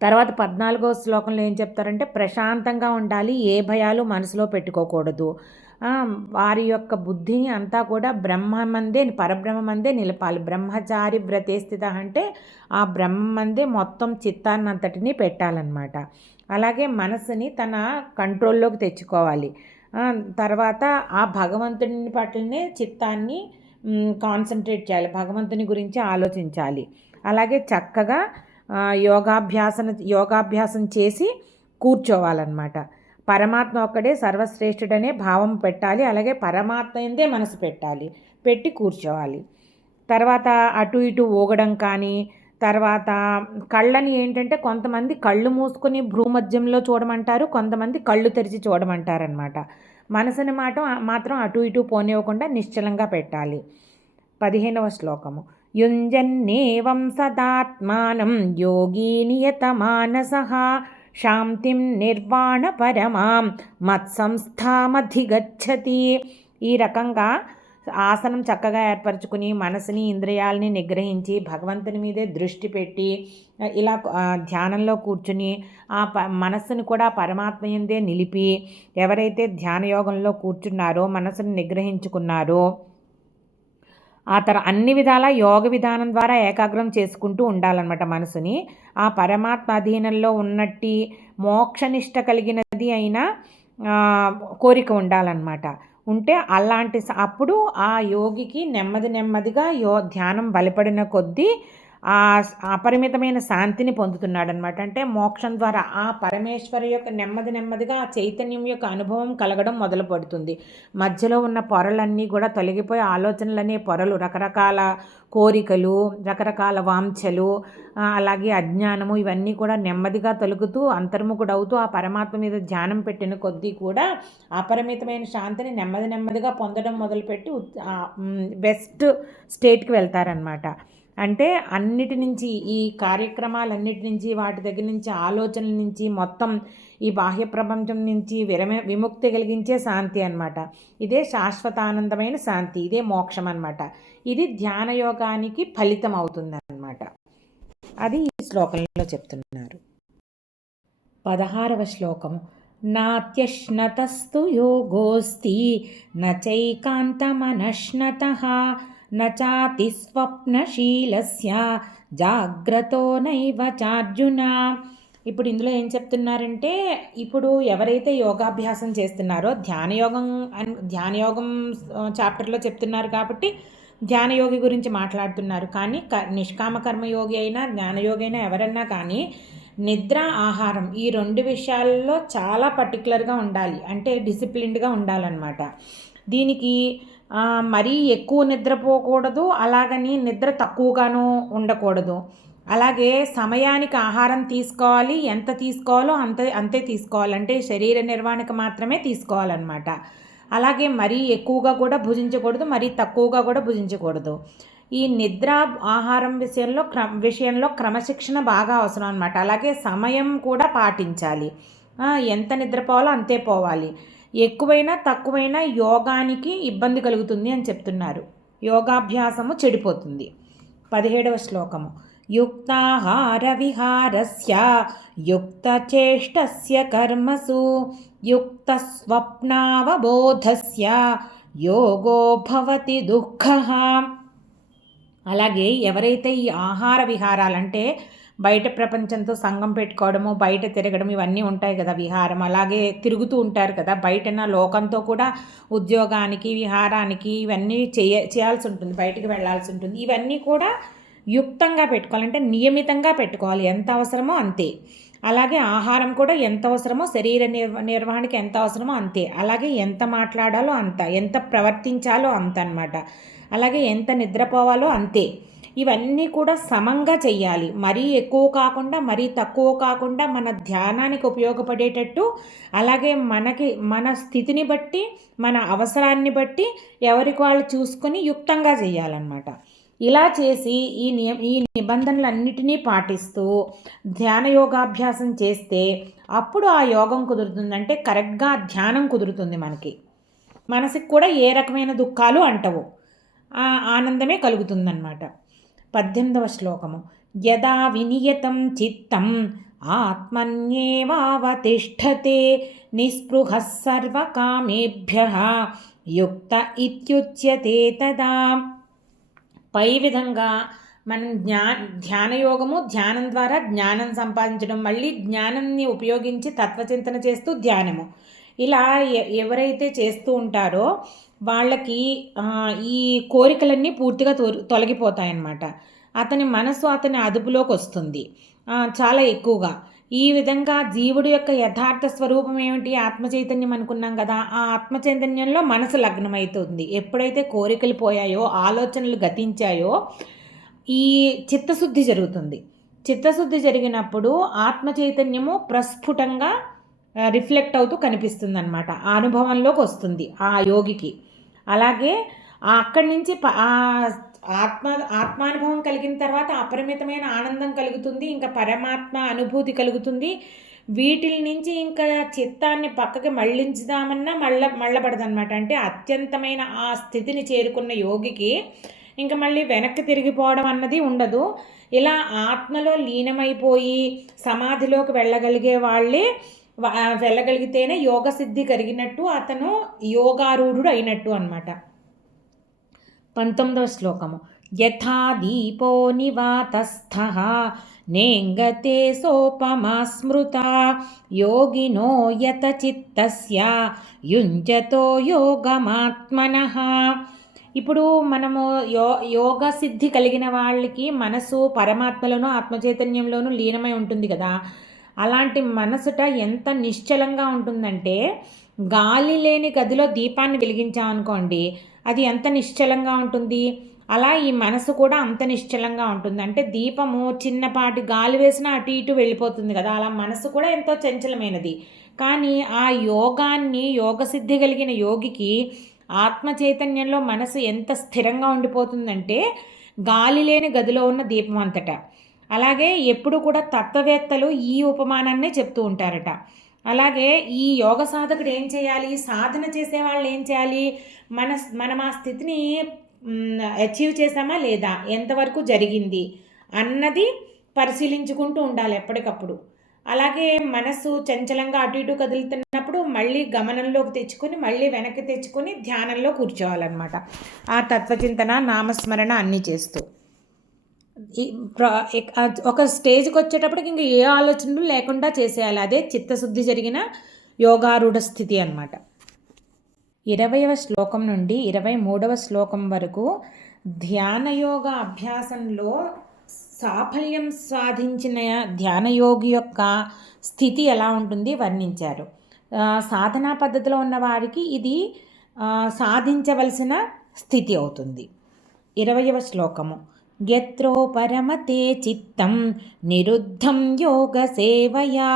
తర్వాత 14వ శ్లోకంలో ఏం చెప్తారంటే ప్రశాంతంగా ఉండాలి, ఏ భయాలు మనసులో పెట్టుకోకూడదు, వారి యొక్క బుద్ధిని అంతా కూడా బ్రహ్మమందే పరబ్రహ్మమందే నిలపాలి. బ్రహ్మచారి వ్రతే స్థిత అంటే ఆ బ్రహ్మమందే మొత్తం చిత్తాన్నంతటినీ పెట్టాలన్నమాట. అలాగే మనసుని తన కంట్రోల్లోకి తెచ్చుకోవాలి. తర్వాత ఆ భగవంతుని పట్లనే చిత్తాన్ని కాన్సన్ట్రేట్ చేయాలి, భగవంతుని గురించి ఆలోచించాలి. అలాగే చక్కగా యోగాభ్యాసం చేసి కూర్చోవాలన్నమాట. పరమాత్మ ఒక్కడే సర్వశ్రేష్ఠుడనే భావం పెట్టాలి. అలాగే పరమాత్మ ఎందే మనసు పెట్టి కూర్చోవాలి. తర్వాత అటు ఇటు ఊగడం కానీ, తర్వాత కళ్ళని ఏంటంటే కొంతమంది కళ్ళు మూసుకొని భ్రూమధ్యంలో చూడమంటారు, కొంతమంది కళ్ళు తెరిచి చూడమంటారనమాట. మనసుని మాత్రం అటు ఇటు పోనివ్వకుండా నిశ్చలంగా పెట్టాలి. 15వ శ్లోకము. యుంజన్నేవం సదాత్మానం యోగీ నియతమానసః శాంతిం నిర్వాణ పరమాం మత్సంస్థామధిగచ్చతి. ఈ రకంగా ఆసనం చక్కగా ఏర్పరచుకుని మనసుని ఇంద్రియాలని నిగ్రహించి భగవంతుని మీదే దృష్టి పెట్టి ఇలా ధ్యానంలో కూర్చుని ఆ మనస్సును కూడా పరమాత్మ యందే నిలిపి ఎవరైతే ధ్యానయోగంలో కూర్చున్నారో మనసును నిగ్రహించుకున్నారో అన్ని విధాల యోగ విధానం ద్వారా ఏకాగ్రం చేసుకుంటూ ఉండాలన్నమాట మనసుని. ఆ పరమాత్మ అధీనంలో ఉన్నట్టి మోక్షనిష్ట కలిగినది అయిన కోరిక ఉండాలన్నమాట. ఉంటే అప్పుడు ఆ యోగికి నెమ్మదిగా ధ్యానం బలపడిన కొద్దీ ఆ అపరిమితమైన శాంతిని పొందుతున్నాడనమాట. అంటే మోక్షం ద్వారా ఆ పరమేశ్వరి యొక్క నెమ్మదిగా ఆ చైతన్యం యొక్క అనుభవం కలగడం మొదలు పడుతుంది. మధ్యలో ఉన్న పొరలన్నీ కూడా తొలగిపోయి ఆలోచనలనే పొరలు, రకరకాల కోరికలు, రకరకాల వాంఛలు, అలాగే అజ్ఞానము, ఇవన్నీ కూడా నెమ్మదిగా తొలగుతూ అంతర్ముఖుడవుతూ ఆ పరమాత్మ మీద ధ్యానం పెట్టిన కొద్దీ కూడా అపరిమితమైన శాంతిని నెమ్మదిగా పొందడం మొదలుపెట్టి బెస్ట్ స్టేట్కి వెళ్తారనమాట. అంటే అన్నిటి నుంచి, ఈ కార్యక్రమాలన్నిటి నుంచి, వాటి దగ్గర నుంచి, ఆలోచనల నుంచి, మొత్తం ఈ బాహ్య ప్రపంచం నుంచి విముక్తి కలిగించే శాంతి అనమాట. ఇదే శాశ్వతానందమైన శాంతి, ఇదే మోక్షం అనమాట. ఇది ధ్యానయోగానికి ఫలితం అవుతుందన్నమాట. అది ఈ శ్లోకంలో చెప్తున్నారు. 16వ శ్లోకము. నాత్యశ్నతస్తు యోగోస్తి నచైకాంతమనశ్నతః నచాతి స్వప్నశీలస్య జాగ్రతో నైవ చార్జున. ఇప్పుడు ఇందులో ఏం చెప్తున్నారంటే, ఇప్పుడు ఎవరైతే యోగాభ్యాసం చేస్తున్నారో ధ్యానయోగం చాప్టర్లో చెప్తున్నారు కాబట్టి ధ్యానయోగి గురించి మాట్లాడుతున్నారు. కానీ నిష్కామ కర్మయోగి అయినా జ్ఞానయోగి అయినా ఎవరన్నా కానీ నిద్ర, ఆహారం ఈ 2 విషయాల్లో చాలా పర్టికులర్గా ఉండాలి. అంటే డిసిప్లిన్డ్గా ఉండాలన్నమాట. దీనికి మరీ ఎక్కువ నిద్రపోకూడదు, అలాగని నిద్ర తక్కువగాను ఉండకూడదు. అలాగే సమయానికి ఆహారం తీసుకోవాలి, ఎంత తీసుకోవాలో అంతే తీసుకోవాలి. అంటే శరీర నిర్వహణకు మాత్రమే తీసుకోవాలన్నమాట. అలాగే మరీ ఎక్కువగా కూడా భుజించకూడదు, మరీ తక్కువగా కూడా భుజించకూడదు. ఈ నిద్ర, ఆహారం విషయంలో క్రమశిక్షణ బాగా అవసరం అన్నమాట. అలాగే సమయం కూడా పాటించాలి. ఎంత నిద్రపోవాలో అంతే పోవాలి. ఎక్కువైనా తక్కువైనా యోగానికి ఇబ్బంది కలుగుతుంది అని చెప్తున్నారు. యోగాభ్యాసము చెడిపోతుంది. 17వ శ్లోకము. యుక్తాహార విహారస్య యుక్తచేష్టస్య కర్మసు యుక్త స్వప్నావబోధస్య యోగో భవతి దుఃఖః. అలాగే ఎవరైతే ఈ ఆహార విహారాలంటే బయట ప్రపంచంతో సంగం పెట్టుకోవడము, బయట తిరగడం, ఇవన్నీ ఉంటాయి కదా విహారం. అలాగే తిరుగుతూ ఉంటారు కదా బయటన లోకంతో కూడా, ఉద్యోగానికి, విహారానికి ఇవన్నీ చేయాల్సి ఉంటుంది, బయటికి వెళ్ళాల్సి ఉంటుంది. ఇవన్నీ కూడా యుక్తంగా పెట్టుకోవాలంటే నియమితంగా పెట్టుకోవాలి, ఎంత అవసరమో అంతే. అలాగే ఆహారం కూడా ఎంత అవసరమో, శరీర నిర్వహణకి ఎంత అవసరమో అంతే. అలాగే ఎంత మాట్లాడాలో అంత, ఎంత ప్రవర్తించాలో అంత అన్నమాట. అలాగే ఎంత నిద్రపోవాలో అంతే. ఇవన్నీ కూడా సమంగా చెయ్యాలి. మరీ ఎక్కువ కాకుండా మరీ తక్కువ కాకుండా మన ధ్యానానికి ఉపయోగపడేటట్టు, అలాగే మన స్థితిని బట్టి, మన అవసరాన్ని బట్టి ఎవరికి వాళ్ళు చూసుకొని యుక్తంగా చేయాలన్నమాట. ఇలా చేసి ఈ నిబంధనలన్నిటినీ పాటిస్తూ ధ్యాన యోగాభ్యాసం చేస్తే అప్పుడు ఆ యోగం కుదురుతుంది. అంటే కరెక్ట్గా ధ్యానం కుదురుతుంది. మనసుకి కూడా ఏ రకమైన దుఃఖాలు అంటవు, ఆనందమే కలుగుతుందన్నమాట. 18వ శ్లోకము. యదా వినియతం చిత్తం ఆత్మన్యేవావతిష్ఠతే నిస్పృహः సర్వకామేభ్యః యుక్త ఇత్యుచ్యతే తదా. పై విధంగా మనం ధ్యానయోగము, ధ్యానం ద్వారా జ్ఞానం సంపాదించడం, మళ్ళీ జ్ఞానాన్ని ఉపయోగించి తత్వచింతన చేస్తూ ధ్యానము, ఇలా ఎవరైతే చేస్తూ ఉంటారో వాళ్ళకి ఈ కోరికలన్నీ పూర్తిగా తొలగిపోతాయన్నమాట. అతని మనసు అతని అదుపులోకి వస్తుంది చాలా ఎక్కువగా. ఈ విధంగా జీవుడి యొక్క యథార్థ స్వరూపం ఏమిటి? ఆత్మచైతన్యం అనుకున్నాం కదా. ఆ ఆత్మచైతన్యంలో మనసు లగ్నమవుతుంది. ఎప్పుడైతే కోరికలు పోయాయో, ఆలోచనలు గతించాయో ఈ చిత్తశుద్ధి జరుగుతుంది. చిత్తశుద్ధి జరిగినప్పుడు ఆత్మచైతన్యము ప్రస్ఫుటంగా రిఫ్లెక్ట్ అవుతూ కనిపిస్తుంది అన్నమాట. ఆ అనుభవంలోకి వస్తుంది ఆ యోగికి. అలాగే అక్కడి నుంచి ఆత్మానుభవం కలిగిన తర్వాత అపరిమితమైన ఆనందం కలుగుతుంది, ఇంకా పరమాత్మ అనుభూతి కలుగుతుంది. వీటి నుంచి ఇంకా చిత్తాన్ని పక్కకి మళ్ళించుదామన్నా మళ్ళబడదనమాట. అంటే అత్యంతమైన ఆ స్థితిని చేరుకున్న యోగికి ఇంకా మళ్ళీ వెనక్కి తిరిగిపోవడం అన్నది ఉండదు. ఇలా ఆత్మలో లీనమైపోయి సమాధిలోకి వెళ్ళగలిగితేనే యోగ సిద్ధి కలిగినట్టు, అతను యోగారూఢుడు అయినట్టు అన్నమాట. 19వ శ్లోకము. యథా దీపో నివాతస్థః నేంగతే సోపమా స్మృతా యోగినో యత చిత్తస్య యుంజతో యోగమాత్మనః. ఇప్పుడు మనము యోగ సిద్ధి కలిగిన వాళ్ళకి మనసు పరమాత్మలోనూ ఆత్మచైతన్యంలోనూ లీనమై ఉంటుంది కదా. అలాంటి మనసుట ఎంత నిశ్చలంగా ఉంటుందంటే, గాలి లేని గదిలో దీపాన్ని వెలిగించామనుకోండి, అది ఎంత నిశ్చలంగా ఉంటుంది. అలా ఈ మనసు కూడా అంత నిశ్చలంగా ఉంటుంది. అంటే దీపము చిన్నపాటి గాలి వేసినా అటు ఇటు వెళ్ళిపోతుంది కదా. అలా మనసు కూడా ఎంతో చంచలమైనది. కానీ ఆ యోగసిద్ధి కలిగిన యోగికి ఆత్మ చైతన్యంలో మనసు ఎంత స్థిరంగా ఉండిపోతుందంటే గాలి లేని గదిలో ఉన్న దీపం అంతటా. అలాగే ఎప్పుడు కూడా తత్వవేత్తలు ఈ ఉపమానాన్నే చెప్తూ ఉంటారట. అలాగే ఈ యోగ సాధకుడు ఏం చేయాలి? సాధన చేసేవాళ్ళు ఏం చేయాలి? మనం ఆ స్థితిని అచీవ్ చేసామా లేదా, ఎంతవరకు జరిగింది అన్నది పరిశీలించుకుంటూ ఉండాలి ఎప్పటికప్పుడు. అలాగే మనసు చంచలంగా అటు ఇటు కదులుతున్నప్పుడు మళ్ళీ గమనంలోకి తెచ్చుకొని మళ్ళీ వెనక్కి తెచ్చుకొని ధ్యానంలో కూర్చోవాలన్నమాట. ఆ తత్వచింతన, నామస్మరణ అన్నీ చేస్తూ ఒక స్టేజ్కి వచ్చేటప్పటికి ఇంక ఏ ఆలోచనలు లేకుండా చేసేయాలి. అదే చిత్తశుద్ధి జరిగిన యోగారూఢ స్థితి అన్నమాట. 20వ శ్లోకం నుండి 23వ శ్లోకం వరకు ధ్యానయోగ అభ్యాసంలో సాఫల్యం సాధించిన ధ్యానయోగి యొక్క స్థితి ఎలా ఉంటుంది వర్ణించారు. సాధనా పద్ధతిలో ఉన్న వారికి ఇది సాధించవలసిన స్థితి అవుతుంది. 20వ శ్లోకము. యత్రో పరమతే చిత్తం నిరుద్ధం యోగ సేవయా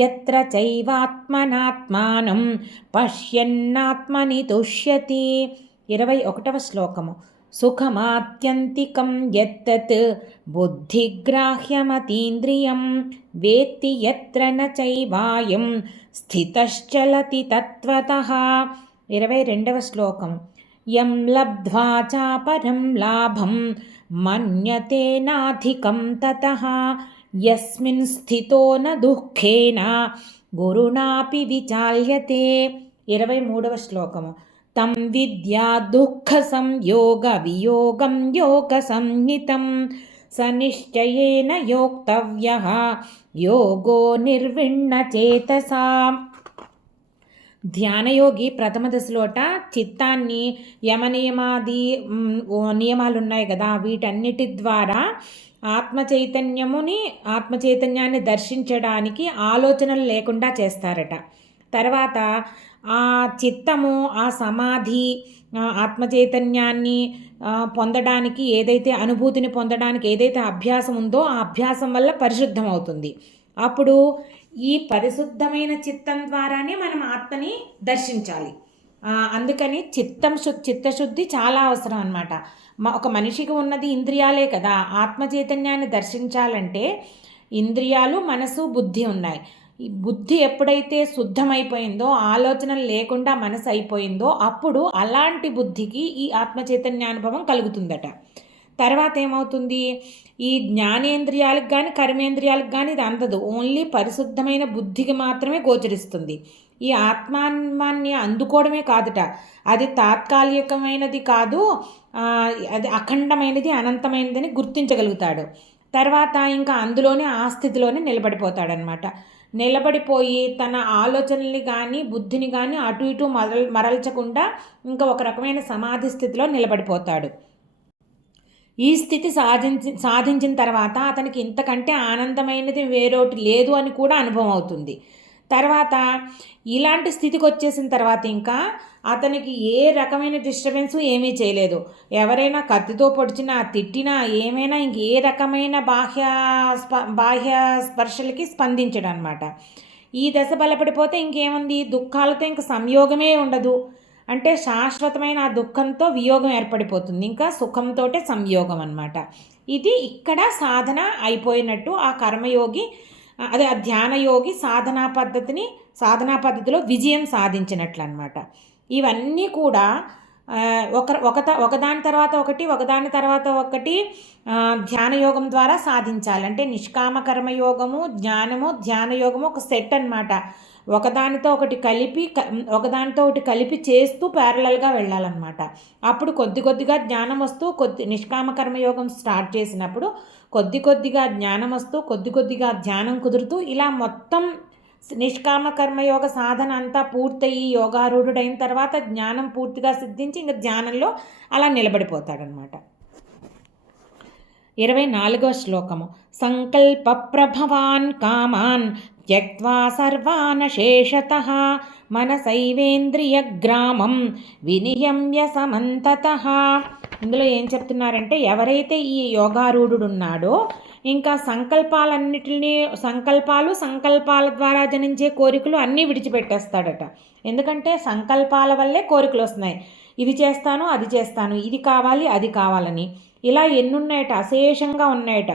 యత్ర చైవాత్మనాత్మానం పశ్యన్నాత్మని తుష్యతి. 21వ శ్లోకము. సుఖమాత్యంతికం యత్తత్ బుద్ధిగ్రాహ్యమతీంద్రియం వేత్తి యత్ర న చైవాయం స్థితశ్చలతి తత్వతః. 22వ శ్లోకం. యం లబ్ధ్వా చాపరం లాభం మన్యతే నాధికం తతః యస్మిన్ స్థితో న దుఃఖేన గురుణాపి విచాల్యతే. 23వ శ్లోకము. తం విద్యా దుఃఖ సంయోగ వియోగం యోగ సంహితం స నిశ్చయేన యోక్తవ్యః యోగో నిర్విణ్ణ చేతసా. ధ్యానయోగి ప్రథమ దశలోట చిత్తాన్ని యమనియమాది నియమాలు ఉన్నాయి కదా, వీటన్నిటి ద్వారా ఆత్మచైతన్యాన్ని దర్శించడానికి ఆలోచనలు లేకుండా చేస్తారట. తర్వాత ఆ చిత్తము, ఆ సమాధి, ఆత్మచైతన్యాన్ని పొందడానికి ఏదైతే అనుభూతిని పొందడానికి ఏదైతే అభ్యాసం ఉందో ఆ అభ్యాసం వల్ల పరిశుద్ధం అవుతుంది. అప్పుడు ఈ పరిశుద్ధమైన చిత్తం ద్వారానే మనం ఆత్మని దర్శించాలి. అందుకని చిత్తశుద్ధి చాలా అవసరం అన్నమాట. ఒక మనిషికి ఉన్నది ఇంద్రియాలే కదా. ఆత్మచైతన్యాన్ని దర్శించాలంటే ఇంద్రియాలు, మనసు, బుద్ధి ఉన్నాయి. ఈ బుద్ధి ఎప్పుడైతే శుద్ధమైపోయిందో, ఆలోచనలు లేకుండా మనసు అయిపోయిందో, అప్పుడు అలాంటి బుద్ధికి ఈ ఆత్మచైతన్యానుభవం కలుగుతుందట. తర్వాత ఏమవుతుంది, ఈ జ్ఞానేంద్రియాలకు కానీ కర్మేంద్రియాలకు కానీ ఇది అందదు. ఓన్లీ పరిశుద్ధమైన బుద్ధికి మాత్రమే గోచరిస్తుంది. ఈ ఆత్మాన్ని అందుకోవడమే కాదుట, అది తాత్కాలికమైనది కాదు, అది అఖండమైనది, అనంతమైనదని గుర్తించగలుగుతాడు. తర్వాత ఇంకా అందులోనే ఆ స్థితిలోనే నిలబడిపోతాడనమాట. నిలబడిపోయి తన ఆలోచనల్ని కానీ బుద్ధిని కానీ అటు ఇటు మరల్చకుండా ఇంకా ఒక రకమైన సమాధి స్థితిలో నిలబడిపోతాడు. ఈ స్థితి సాధించిన తర్వాత అతనికి ఇంతకంటే ఆనందమైనది వేరొకటి లేదు అని కూడా అనుభవం అవుతుంది. తర్వాత ఇలాంటి స్థితికి వచ్చేసిన తర్వాత ఇంకా అతనికి ఏ రకమైన డిస్టర్బెన్సు ఏమీ చేయలేదు. ఎవరైనా కత్తితో పొడిచినా తిట్టినా ఏమైనా ఇంక ఏ రకమైన బాహ్య స్పర్శలకి స్పందించడం అనమాట. ఈ దశ బలపడిపోతే ఇంకేముంది, దుఃఖాలతో ఇంక సంయోగమే ఉండదు. అంటే శాశ్వతమైన ఆ దుఃఖంతో వియోగం ఏర్పడిపోతుంది, ఇంకా సుఖంతో సంయోగం అన్నమాట. ఇది ఇక్కడ సాధన అయిపోయినట్టు, ఆ కర్మయోగి అదే ఆ ధ్యానయోగి సాధనా పద్ధతిలో విజయం సాధించినట్లు అనమాట. ఇవన్నీ కూడా ఒకదాని తర్వాత ఒకటి ధ్యానయోగం ద్వారా సాధించాలి. అంటే నిష్కామ కర్మయోగము, ధ్యానయోగము ఒక సెట్ అనమాట. ఒకదానితో ఒకటి కలిపి చేస్తూ ప్యారలల్గా వెళ్ళాలన్నమాట. అప్పుడు కొద్దిగా జ్ఞానం వస్తూ నిష్కామ కర్మయోగం స్టార్ట్ చేసినప్పుడు కొద్దిగా జ్ఞానం వస్తూ కొద్దిగా ధ్యానం కుదురుతూ ఇలా మొత్తం నిష్కామ కర్మయోగ సాధన అంతా పూర్తయి యోగారూఢుడైన తర్వాత జ్ఞానం పూర్తిగా సిద్ధించి ఇంకా ధ్యానంలో అలా నిలబడిపోతాడనమాట. 24వ శ్లోకము. సంకల్ప ప్రభవాన్ కామాన్ త్యక్త్వా సర్వానశేషతః మనసైవేంద్రియ గ్రామం వినియమ్య సమంతతః. ఇందులో ఏం చెప్తున్నారంటే, ఎవరైతే ఈ యోగారూఢుడున్నాడో ఇంకా సంకల్పాల ద్వారా జనించే కోరికలు అన్నీ విడిచిపెట్టేస్తాడట. ఎందుకంటే సంకల్పాల వల్లే కోరికలు వస్తున్నాయి. ఇది చేస్తాను, అది చేస్తాను, ఇది కావాలి, అది కావాలని. ఇలా ఎన్నున్నాయట, అశేషంగా ఉన్నాయట.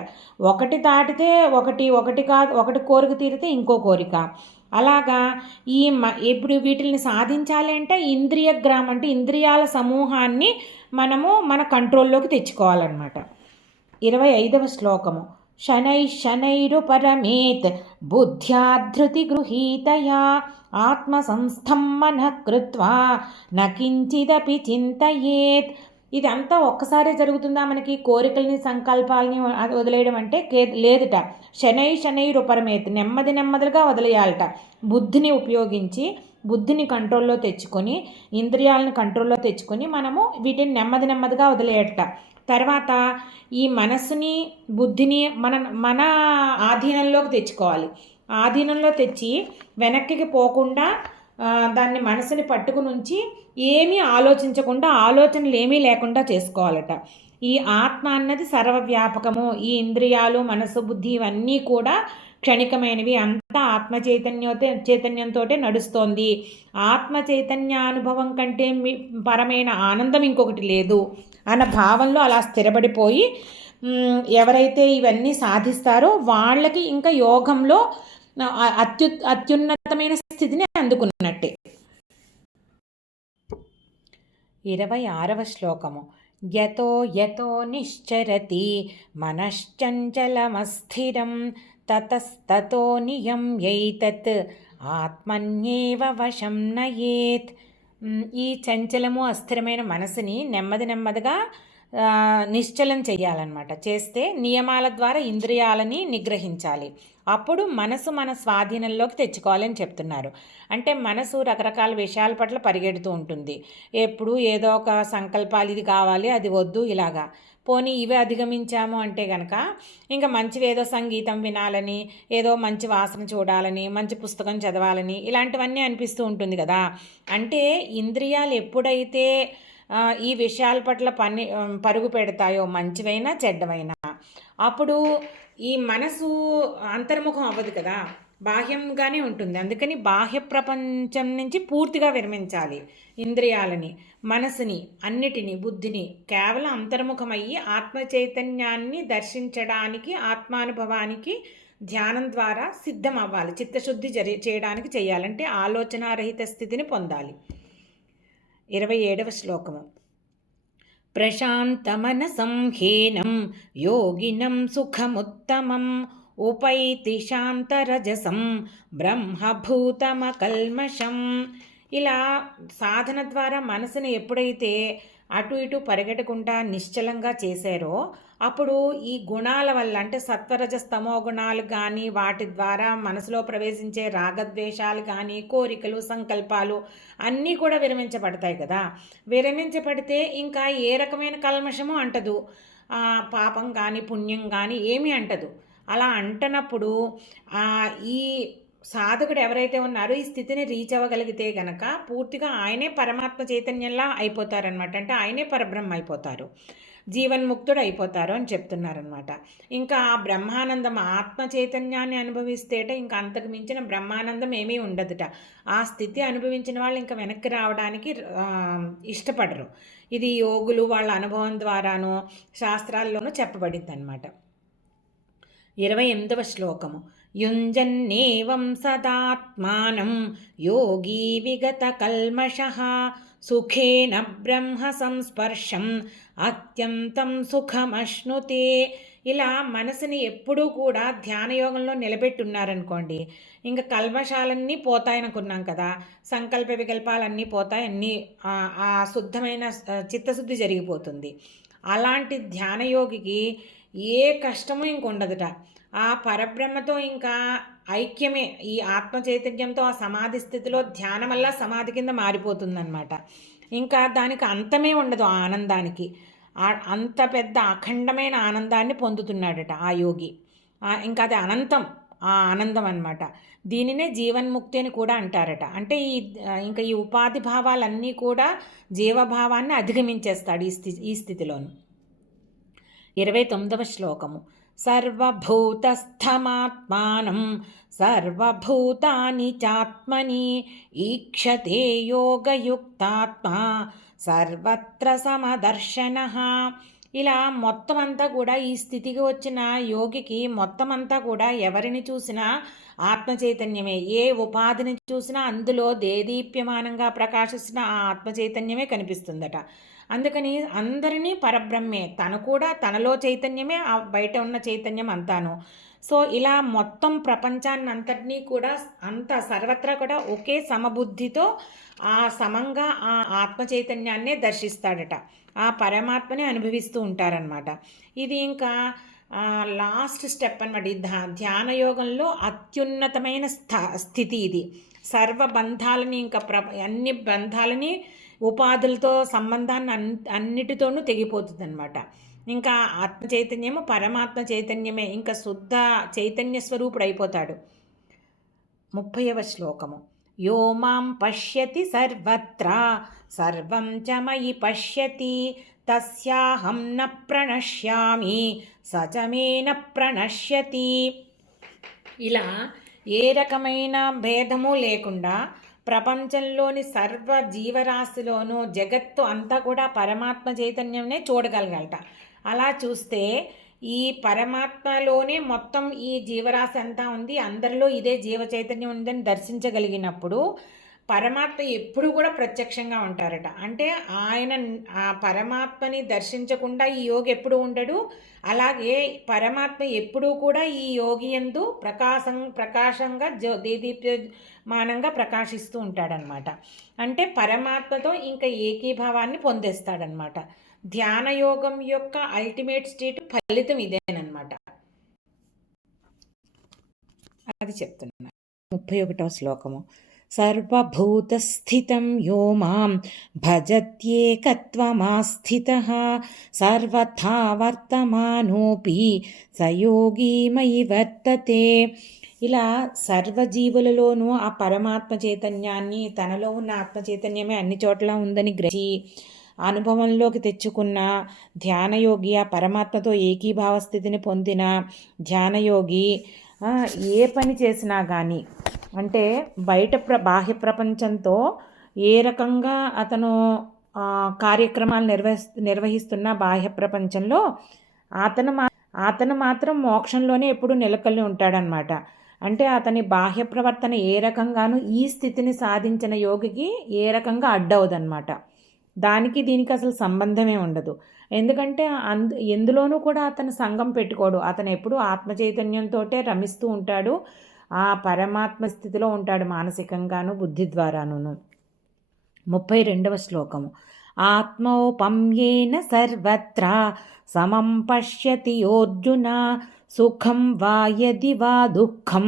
ఒకటి దాటితే ఒకటి కాదు, ఒకటి కోరిక తీరితే ఇంకో కోరిక. అలాగా ఇప్పుడు వీటిని సాధించాలి అంటే ఇంద్రియ గ్రామం, అంటే ఇంద్రియాల సమూహాన్ని మనము మన కంట్రోల్లోకి తెచ్చుకోవాలన్నమాట. 25వ శ్లోకము. శనైరుపరమేత్ బుద్ధ్యాధృతి గృహీతయా ఆత్మసంస్థం మనః కృత్వా నకించిదపి చింతయేత్. ఇదంతా ఒక్కసారే జరుగుతుందా మనకి? కోరికల్ని సంకల్పాలని వదిలేయడం అంటే లేదుట. శనైరుపరమేత్, నెమ్మదిగా వదిలేయాలట. బుద్ధిని ఉపయోగించి బుద్ధిని కంట్రోల్లో తెచ్చుకొని, ఇంద్రియాలను కంట్రోల్లో తెచ్చుకొని మనము వీటిని నెమ్మదిగా వదిలేయట. తర్వాత ఈ మనస్సుని బుద్ధిని మన ఆధీనంలోకి తెచ్చుకోవాలి. ఆధీనంలో తెచ్చి వెనక్కి పోకుండా దాన్ని మనసుని పట్టుకుని ఉంచి ఏమీ ఆలోచించకుండా, ఆలోచనలు ఏమీ లేకుండా చేసుకోవాలట. ఈ ఆత్మ అన్నది సర్వవ్యాపకము. ఈ ఇంద్రియాలు, మనసు, బుద్ధి ఇవన్నీ కూడా క్షణికమైనవి. అంతా ఆత్మ చైతన్యంతో నడుస్తోంది. ఆత్మ చైతన్యానుభవం కంటే పరమైన ఆనందం ఇంకొకటి లేదు అన్న భావంలో అలా స్థిరపడిపోయి ఎవరైతే ఇవన్నీ సాధిస్తారో వాళ్ళకి ఇంకా యోగంలో అత్యున్నతమైన స్థితిని అందుకున్నట్టే. 26వ శ్లోకము. యతో నిశ్చరతి మనశ్చంచలమస్థిరం తతస్తతో నియమ్యైతత్ ఆత్మన్యేవ వశం నయేత్. ఈ చంచలము అస్థిరమైన మనసుని నెమ్మదిగా నిశ్చలం చేయాలన్నమాట. చేస్తే నియమాల ద్వారా ఇంద్రియాలని నిగ్రహించాలి. అప్పుడు మనసు మన స్వాధీనంలోకి తెచ్చుకోవాలని చెప్తున్నారు. అంటే మనసు రకరకాల విషయాల పట్ల పరిగెడుతూ ఉంటుంది. ఎప్పుడు ఏదో ఒక సంకల్పాలు, ఇది కావాలి, అది వద్దు, ఇలాగా. పోనీ ఇవే అధిగమించాము అంటే కనుక ఇంకా మంచివి, ఏదో సంగీతం వినాలని, ఏదో మంచి వాసన చూడాలని, మంచి పుస్తకం చదవాలని, ఇలాంటివన్నీ అనిపిస్తూ ఉంటుంది కదా. అంటే ఇంద్రియాలు ఎప్పుడైతే ఈ విషయాల పట్ల పరుగు పెడతాయో, మంచివైనా చెడ్డవైనా, అప్పుడు ఈ మనసు అంతర్ముఖం అవ్వదు కదా, బాహ్యంగానే ఉంటుంది. అందుకని బాహ్య ప్రపంచం నుంచి పూర్తిగా విరమించాలి ఇంద్రియాలని, మనసుని, అన్నిటినీ, బుద్ధిని. కేవలం అంతర్ముఖమయ్యి ఆత్మ చైతన్యాన్ని దర్శించడానికి, ఆత్మానుభవానికి ధ్యానం ద్వారా సిద్ధం అవ్వాలి. చిత్తశుద్ధి చేయడానికి చేయాలంటే ఆలోచనారహిత స్థితిని పొందాలి. 27వ శ్లోకము. ప్రశాంతమనసం హీనం యోగినం సుఖముత్తమం ఉపైతి శాంతరజసం బ్రహ్మభూతమకల్మషం. ఇలా సాధన ద్వారా మనసుని ఎప్పుడైతే అటు ఇటు పరిగెట్టకుండా నిశ్చలంగా చేశారో అప్పుడు ఈ గుణాల వల్ల అంటే సత్వరజస్తమో గుణాలు కానీ వాటి ద్వారా మనసులో ప్రవేశించే రాగద్వేషాలు కానీ కోరికలు సంకల్పాలు అన్నీ కూడా విరమించబడతాయి కదా. విరమించబడితే ఇంకా ఏ రకమైన కల్మషము అంటదు, పాపం కానీ పుణ్యం కానీ ఏమీ అంటదు. అలా అంటనప్పుడు ఈ సాధకుడు ఎవరైతే ఉన్నారో ఈ స్థితిని రీచ్ అవ్వగలిగితే గనక పూర్తిగా ఆయనే పరమాత్మ చైతన్యంలా అయిపోతారనమాట. అంటే ఆయనే పరబ్రహ్మ అయిపోతారు, జీవన్ముక్తుడు అయిపోతారు అని చెప్తున్నారనమాట. ఇంకా ఆ బ్రహ్మానందం ఆత్మ చైతన్యాన్ని అనుభవిస్తేట ఇంకా అంతకు మించిన బ్రహ్మానందం ఏమీ ఉండదుట. ఆ స్థితి అనుభవించిన వాళ్ళు ఇంకా వెనక్కి రావడానికి ఇష్టపడరు. ఇది యోగులు వాళ్ళ అనుభవం ద్వారానో శాస్త్రాల్లోనూ చెప్పబడింది అనమాట. 28వ శ్లోకము. యుంజన్నేవం సదాత్మానం యోగీ విగత కల్మషః సుఖేన బ్రహ్మ సంస్పర్శం అత్యంతం సుఖమశ్నుతే. ఇలా మనసుని ఎప్పుడూ కూడా ధ్యానయోగంలో నిలబెట్టున్నారనుకోండి, ఇంకా కల్మషాలన్నీ పోతాయనుకున్నాం కదా, సంకల్ప వికల్పాలన్నీ పోతాయి, అన్నీ ఆ శుద్ధమైన చిత్తశుద్ధి జరిగిపోతుంది. అలాంటి ధ్యానయోగికి ఏ కష్టము ఇంక ఉండదుట. ఆ పరబ్రహ్మతో ఇంకా ఐక్యమే, ఈ ఆత్మ చైతన్యంతో ఆ సమాధి స్థితిలో ధ్యానం వల్ల సమాధి కింద మారిపోతుందన్నమాట. ఇంకా దానికి అంతమే ఉండదు. ఆ ఆనందానికి అంత పెద్ద అఖండమైన ఆనందాన్ని పొందుతున్నాడట ఆ యోగి. ఇంకా అది అనంతం, ఆ ఆనందం అన్నమాట. దీనినే జీవన్ముక్తి అని కూడా అంటారట. అంటే ఇంకా ఈ ఉపాధి భావాలన్నీ కూడా జీవభావాన్ని అధిగమించేస్తాడు ఈ స్థితిలోను. 29వ శ్లోకము. సర్వభూతస్థమాత్మానం సర్వభూతాని చాత్మని ఈక్షతే యోగయుక్తాత్మా సర్వత్ర సమదర్శనః. ఇలా మొత్తం అంతా కూడా ఈ స్థితికి వచ్చిన యోగికి మొత్తం అంతా కూడా ఎవరిని చూసినా ఆత్మ చైతన్యమే. ఏ ఉపాధిని చూసినా అందులో దేదీప్యమానంగా ప్రకాశిస్తున్న ఆ ఆత్మ చైతన్యమే కనిపిస్తుందట. అందుకని అందరినీ పరబ్రహ్మే, తను కూడా తనలో చైతన్యమే, ఆ బయట ఉన్న చైతన్యం అంతాను. సో ఇలా మొత్తం ప్రపంచాన్ని అంతటినీ కూడా సర్వత్రా కూడా ఒకే సమబుద్ధితో ఆ సమంగా ఆ ఆత్మ చైతన్యాన్నే దర్శిస్తాడట. ఆ పరమాత్మని అనుభవిస్తూ ఉంటారనమాట. ఇది ఇంకా లాస్ట్ స్టెప్ అనమాట. ఈ ధ్యానయోగంలో అత్యున్నతమైన స్థితి ఇది. సర్వ బంధాలని ఇంకా అన్ని బంధాలని ఉపాధులతో సంబంధాన్ని అన్నిటితోనూ తెగిపోతుంది అనమాట. ఇంకా ఆత్మ చైతన్యము పరమాత్మ చైతన్యమే, ఇంకా శుద్ధ చైతన్య స్వరూపుడు అయిపోతాడు. 30వ శ్లోకము. యో మాం పశ్యతి సర్వత్రా సర్వం చ మయి పశ్యతి తస్యాహం న ప్రణశ్యామి సచమే న ప్రణశ్యతి. ఇలా ఏ రకమైన భేదము లేకుండా ప్రపంచంలోని సర్వ జీవరాశిలోనూ జగత్తు అంతా కూడా పరమాత్మ చైతన్యంనే చూడగలగలట. అలా చూస్తే ఈ పరమాత్మలోనే మొత్తం ఈ జీవరాశి అంతా ఉంది, అందరిలో ఇదే జీవ చైతన్యం ఉందని దర్శించగలిగినప్పుడు పరమాత్మ ఎప్పుడు కూడా ప్రత్యక్షంగా ఉంటారట. అంటే ఆయన ఆ పరమాత్మని దర్శించకుండా ఈ యోగి ఎప్పుడు ఉండడు. అలాగే పరమాత్మ ఎప్పుడూ కూడా ఈ యోగి యందు ప్రకాశంగా దేదీప్యమానంగా ప్రకాశిస్తూ ఉంటాడనమాట. అంటే పరమాత్మతో ఇంకా ఏకీభావాన్ని పొందేస్తాడనమాట. ధ్యానయోగం యొక్క అల్టిమేట్ స్టేట్ ఫలితం ఇదేనమాట. అది చెప్తున్నా. 31వ శ్లోకము. సర్వభూతస్థితం యో మాం భజత్యేకత్వమాస్థితః సర్వథా వర్తమానోపి సయోగీ మయి వర్తతే. ఇలా సర్వజీవులలోనూ ఆ పరమాత్మ చైతన్యాన్ని, తనలో ఉన్న ఆత్మ చైతన్యమే అన్ని చోట్ల ఉందని గ్రహించి అనుభవంలోకి తెచ్చుకున్న ధ్యానయోగి, ఆ పరమాత్మతో ఏకీభావ స్థితిని పొందిన ధ్యానయోగి ఏ పని చేసినా కానీ, అంటే బయట బాహ్య ప్రపంచంతో ఏ రకంగా అతను కార్యక్రమాలు నిర్వహిస్తున్న బాహ్య ప్రపంచంలో అతను మాత్రం మోక్షంలోనే ఎప్పుడు నెలకొల్లి ఉంటాడనమాట. అంటే అతని బాహ్య ప్రవర్తన ఏ రకంగానూ ఈ స్థితిని సాధించిన యోగికి ఏ రకంగా అడ్డవదనమాట. దానికి దీనికి అసలు సంబంధమే ఉండదు. ఎందుకంటే ఎందులోనూ కూడా అతను సంఘం పెట్టుకోడు. అతను ఎప్పుడూ ఆత్మ చైతన్యంతో రమిస్తూ ఉంటాడు. ఆ పరమాత్మ స్థితిలో ఉంటాడు మానసికంగాను బుద్ధి ద్వారాను. 32వ శ్లోకము. ఆత్మౌపమ్యేన సర్వత్ర సమం పశ్యతి యోర్జున సుఖం వా యది వా దుఃఖం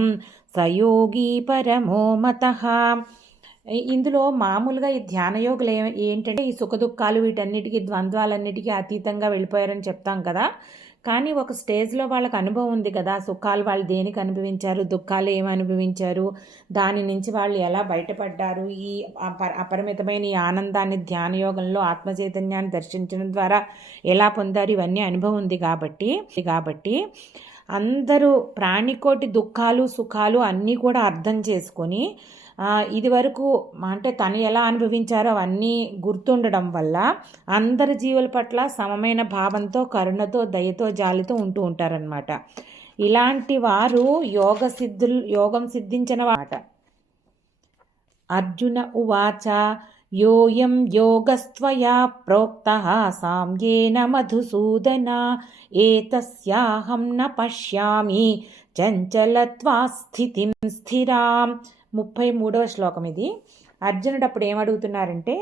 సయోగి పరమో మతః. ఇందులో మామూలుగా ఈ ధ్యానయోగులు ఏంటంటే ఈ సుఖదుఖాలు వీటన్నిటికీ ద్వంద్వాలన్నిటికీ అతీతంగా వెళ్ళిపోయారని చెప్తాం కదా. కానీ ఒక స్టేజ్లో వాళ్ళకి అనుభవం ఉంది కదా, సుఖాలు వాళ్ళు దేనికి అనుభవించారు, దుఃఖాలు ఏమి అనుభవించారు, దాని నుంచి వాళ్ళు ఎలా బయటపడ్డారు, ఈ అపరిమితమైన ఈ ఆనందాన్ని ధ్యానయోగంలో ఆత్మచైతన్యాన్ని దర్శించడం ద్వారా ఎలా పొందారు, ఇవన్నీ అనుభవం ఉంది కాబట్టి అందరూ ప్రాణికోటి దుఃఖాలు సుఖాలు అన్నీ కూడా అర్థం చేసుకొని ఇది వరకు అంటే తను ఎలా అనుభవించారో అవన్నీ గుర్తుండడం వల్ల అందరి జీవుల పట్ల సమమైన భావంతో కరుణతో దయతో జాలితో ఉంటూ ఉంటారనమాట. ఇలాంటి వారు యోగం సిద్ధించిన మాట. అర్జున ఉవాచ యోయం యోగస్త్వయా ప్రోక్తః సామ్యేన మధుసూదన ఏతస్యాహం న పశ్యామి చంచలత్వా స్థితిం స్థిరాం. 33వ శ్లోకం ఇది. అర్జునుడు అప్పుడు ఏమడుగుతున్నారంటే,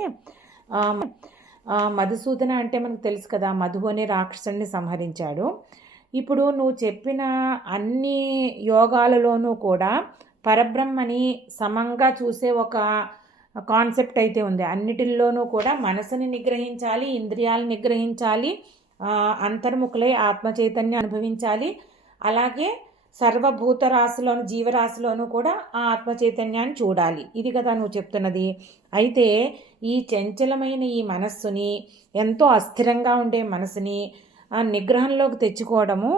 మధుసూదన అంటే మనకు తెలుసు కదా, మధు అనే రాక్షసుని సంహరించాడు. ఇప్పుడు నువ్వు చెప్పిన అన్ని యోగాలలోనూ కూడా పరబ్రహ్మని సమంగా చూసే ఒక కాన్సెప్ట్ అయితే ఉంది. అన్నిటిల్లోనూ కూడా మనసుని నిగ్రహించాలి, ఇంద్రియాలను నిగ్రహించాలి, అంతర్ముఖులై ఆత్మచైతన్యం అనుభవించాలి, అలాగే సర్వభూత రాశిలోను జీవరాశిలోనూ కూడా ఆ ఆత్మచైతన్యాన్ని చూడాలి. ఇది కదా నువ్వు చెప్తున్నది. అయితే ఈ చంచలమైన ఈ మనస్సుని, ఎంతో అస్థిరంగా ఉండే మనసుని నిగ్రహంలోకి తెచ్చుకోవడము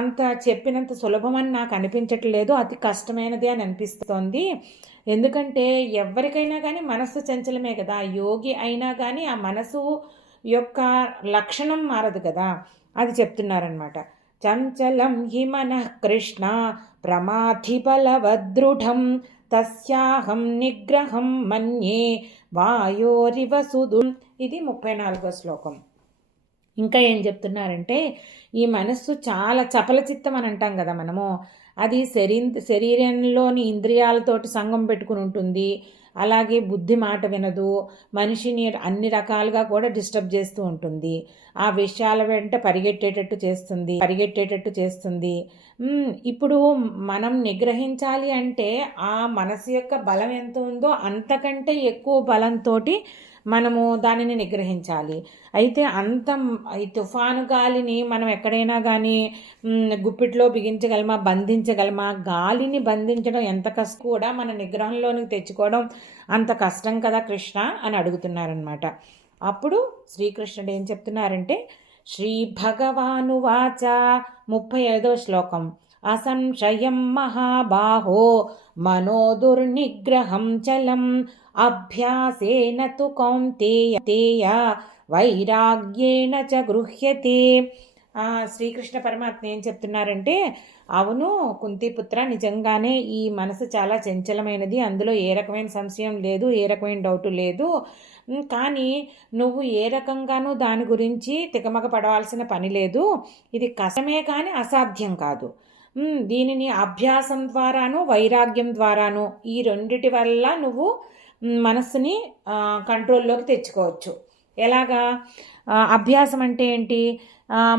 అంత చెప్పినంత సులభమని నాకు అనిపించట్లేదు, అతి కష్టమైనది అని అనిపిస్తోంది. ఎందుకంటే ఎవరికైనా కానీ మనస్సు చంచలమే కదా, యోగి అయినా కానీ ఆ మనసు యొక్క లక్షణం మారదు కదా, అది చెప్తున్నారనమాట. చంచలం హి మనః కృష్ణ ప్రమాథి బలవదృఢం తస్యాహం నిగ్రహం మన్యే వాయోరివ సుదు. ఇది 34వ శ్లోకం. ఇంకా ఏం చెప్తున్నారంటే, ఈ మనస్సు చాలా చపల చిత్తం అని అంటాం కదా మనము, అది శరీరంలోని ఇంద్రియాలతోటి సంగం పెట్టుకుని ఉంటుంది. అలాగే బుద్ధి మాట వినదు, మనిషిని అన్ని రకాలుగా కూడా డిస్టర్బ్ చేస్తూ ఉంటుంది, ఆ విషయాల వెంట పరిగెట్టేటట్టు చేస్తుంది. ఇప్పుడు మనం నిగ్రహించాలి అంటే ఆ మనసు యొక్క బలం ఎంత ఉందో అంతకంటే ఎక్కువ బలంతో మనము దానిని నిగ్రహించాలి. అయితే ఈ తుఫాను గాలిని మనం ఎక్కడైనా కానీ గుప్పిట్లో బిగించగలమా, బంధించగలమా? గాలిని బంధించడం ఎంత కష్టం, కూడా మన నిగ్రహంలోనికి తెచ్చుకోవడం అంత కష్టం కదా కృష్ణ అని అడుగుతున్నారనమాట. అప్పుడు శ్రీకృష్ణుడు ఏం చెప్తున్నారంటే, శ్రీ భగవానువాచ 35వ శ్లోకం. అసంశయం మహాబాహో మనో దుర్నిగ్రహం చలం అభ్యాసేన తు కౌంతేయ వైరాగ్యేణ చ గృహ్యతే. శ్రీకృష్ణ పరమాత్మ ఏం చెప్తున్నారంటే, అవును కుంతిపుత్ర, నిజంగానే ఈ మనసు చాలా చంచలమైనది, అందులో ఏ రకమైన సంశయం లేదు, ఏ రకమైన డౌటు లేదు. కానీ నువ్వు ఏ రకంగానూ దాని గురించి తికమక పడవలసిన పని లేదు. ఇది కష్టమే కానీ అసాధ్యం కాదు. దీనిని అభ్యాసం ద్వారాను వైరాగ్యం ద్వారాను ఈ రెండిటి వల్ల నువ్వు మనస్సుని కంట్రోల్లోకి తెచ్చుకోవచ్చు. ఎలాగా? అభ్యాసం అంటే ఏంటి?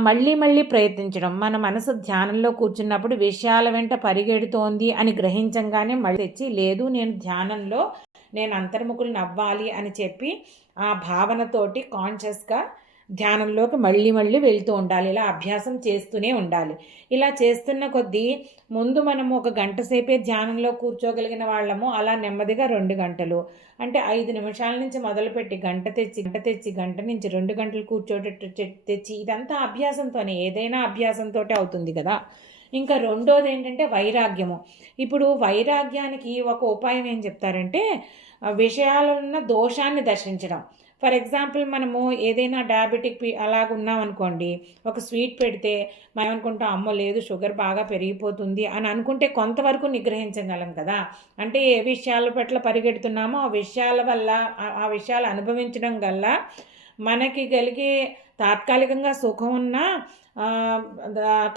మళ్ళీ మళ్ళీ ప్రయత్నించడం. మన మనసు ధ్యానంలో కూర్చున్నప్పుడు విషయాల వెంట పరిగెడుతోంది అని గ్రహించంగానే మళ్ళీ తెచ్చి, లేదు నేను ధ్యానంలో నేను అంతర్ముఖులను అవ్వాలి అని చెప్పి ఆ భావనతోటి కాన్షియస్గా ధ్యానంలోకి మళ్ళీ మళ్ళీ వెళ్తూ ఉండాలి. ఇలా అభ్యాసం చేస్తూనే ఉండాలి. ఇలా చేస్తున్న కొద్దీ ముందు మనము 1 గంట సేపే ధ్యానంలో కూర్చోగలిగిన వాళ్ళము అలా నెమ్మదిగా 2 గంటలు, అంటే 5 నిమిషాల నుంచి మొదలుపెట్టి గంట నుంచి 2 గంటలు కూర్చోటట్టు తెచ్చి, ఇదంతా అభ్యాసంతోనే, ఏదైనా అభ్యాసంతో అవుతుంది కదా. ఇంకా రెండోది ఏంటంటే వైరాగ్యము. ఇప్పుడు వైరాగ్యానికి ఒక ఉపాయం ఏం చెప్తారంటే, విషయాలున్న దోషాన్ని దర్శించడం. ఫర్ ఎగ్జాంపుల్ మనము ఏదైనా డయాబెటిక్ అలాగ ఉన్నామనుకోండి, ఒక స్వీట్ పెడితే మనం అనుకుంటాం అమ్మో లేదు షుగర్ బాగా పెరిగిపోతుంది అని అనుకుంటే కొంతవరకు నిగ్రహించగలం కదా. అంటే ఏ విషయాల పట్ల పరిగెడుతున్నామో ఆ విషయాల వల్ల ఆ విషయాలు అనుభవించడం వల్ల మనకి కలిగే తాత్కాలికంగా సుఖం ఉన్నా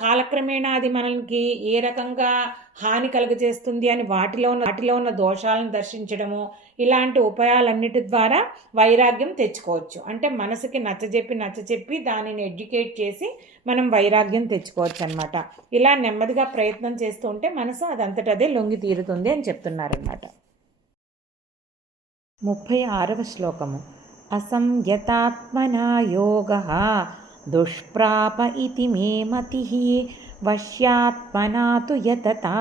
కాలక్రమేణా అది మనకి ఏ రకంగా హాని కలుగజేస్తుంది అని వాటిలో ఉన్న దోషాలను దర్శించడము, ఇలాంటి ఉపాయాలన్నిటి ద్వారా వైరాగ్యం తెచ్చుకోవచ్చు. అంటే మనసుకి నచ్చజెప్పి దానిని ఎడ్యుకేట్ చేసి మనం వైరాగ్యం తెచ్చుకోవచ్చు అనమాట. ఇలా నెమ్మదిగా ప్రయత్నం చేస్తూ ఉంటే మనసు అదంతటదే లొంగి తీరుతుంది అని చెప్తున్నారన్నమాట. 36వ శ్లోకము. అసంయతాత్మనా యోగః దుష్ప్రాప ఇతి మే మతిః వశ్యాత్మనా తు యతతా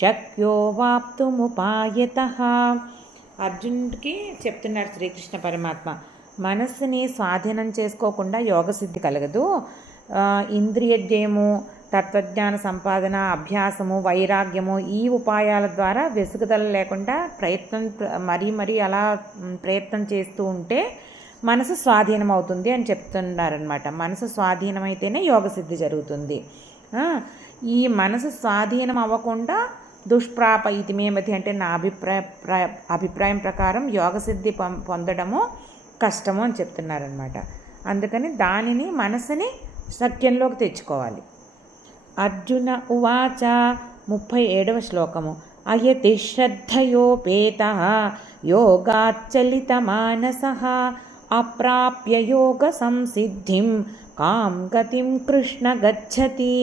శక్యో వాప్తుముపాయతః. అర్జునుడికి చెప్తున్నాడు శ్రీకృష్ణ పరమాత్మ, మనస్సుని స్వాధీనం చేసుకోకుండా యోగసిద్ధి కలగదు. ఇంద్రియజయము, తత్వజ్ఞాన సంపాదన, అభ్యాసము, వైరాగ్యము, ఈ ఉపాయాల ద్వారా వెసుగుదల లేకుండా మరీ అలా ప్రయత్నం చేస్తూ ఉంటే మనసు స్వాధీనం అవుతుంది అని చెప్తున్నారనమాట. మనసు స్వాధీనమైతేనే యోగసిద్ధి జరుగుతుంది. ఈ మనసు స్వాధీనం అవ్వకుండా దుష్ప్రాప ఇతి మేమతి అంటే నా అభిప్రాయం ప్రకారం యోగసిద్ధి పొందడము కష్టము అని చెప్తున్నారనమాట. అందుకని మనసుని సత్యంలోకి తెచ్చుకోవాలి. అర్జున ఉవాచ. 37వ శ్లోకము. అయతి శ్రద్ధయోపేతః యోగాచ్చలిత మానసః అప్రాప్య యోగ సంసిద్ధిం కాం గతిం కృష్ణ గచ్చతి.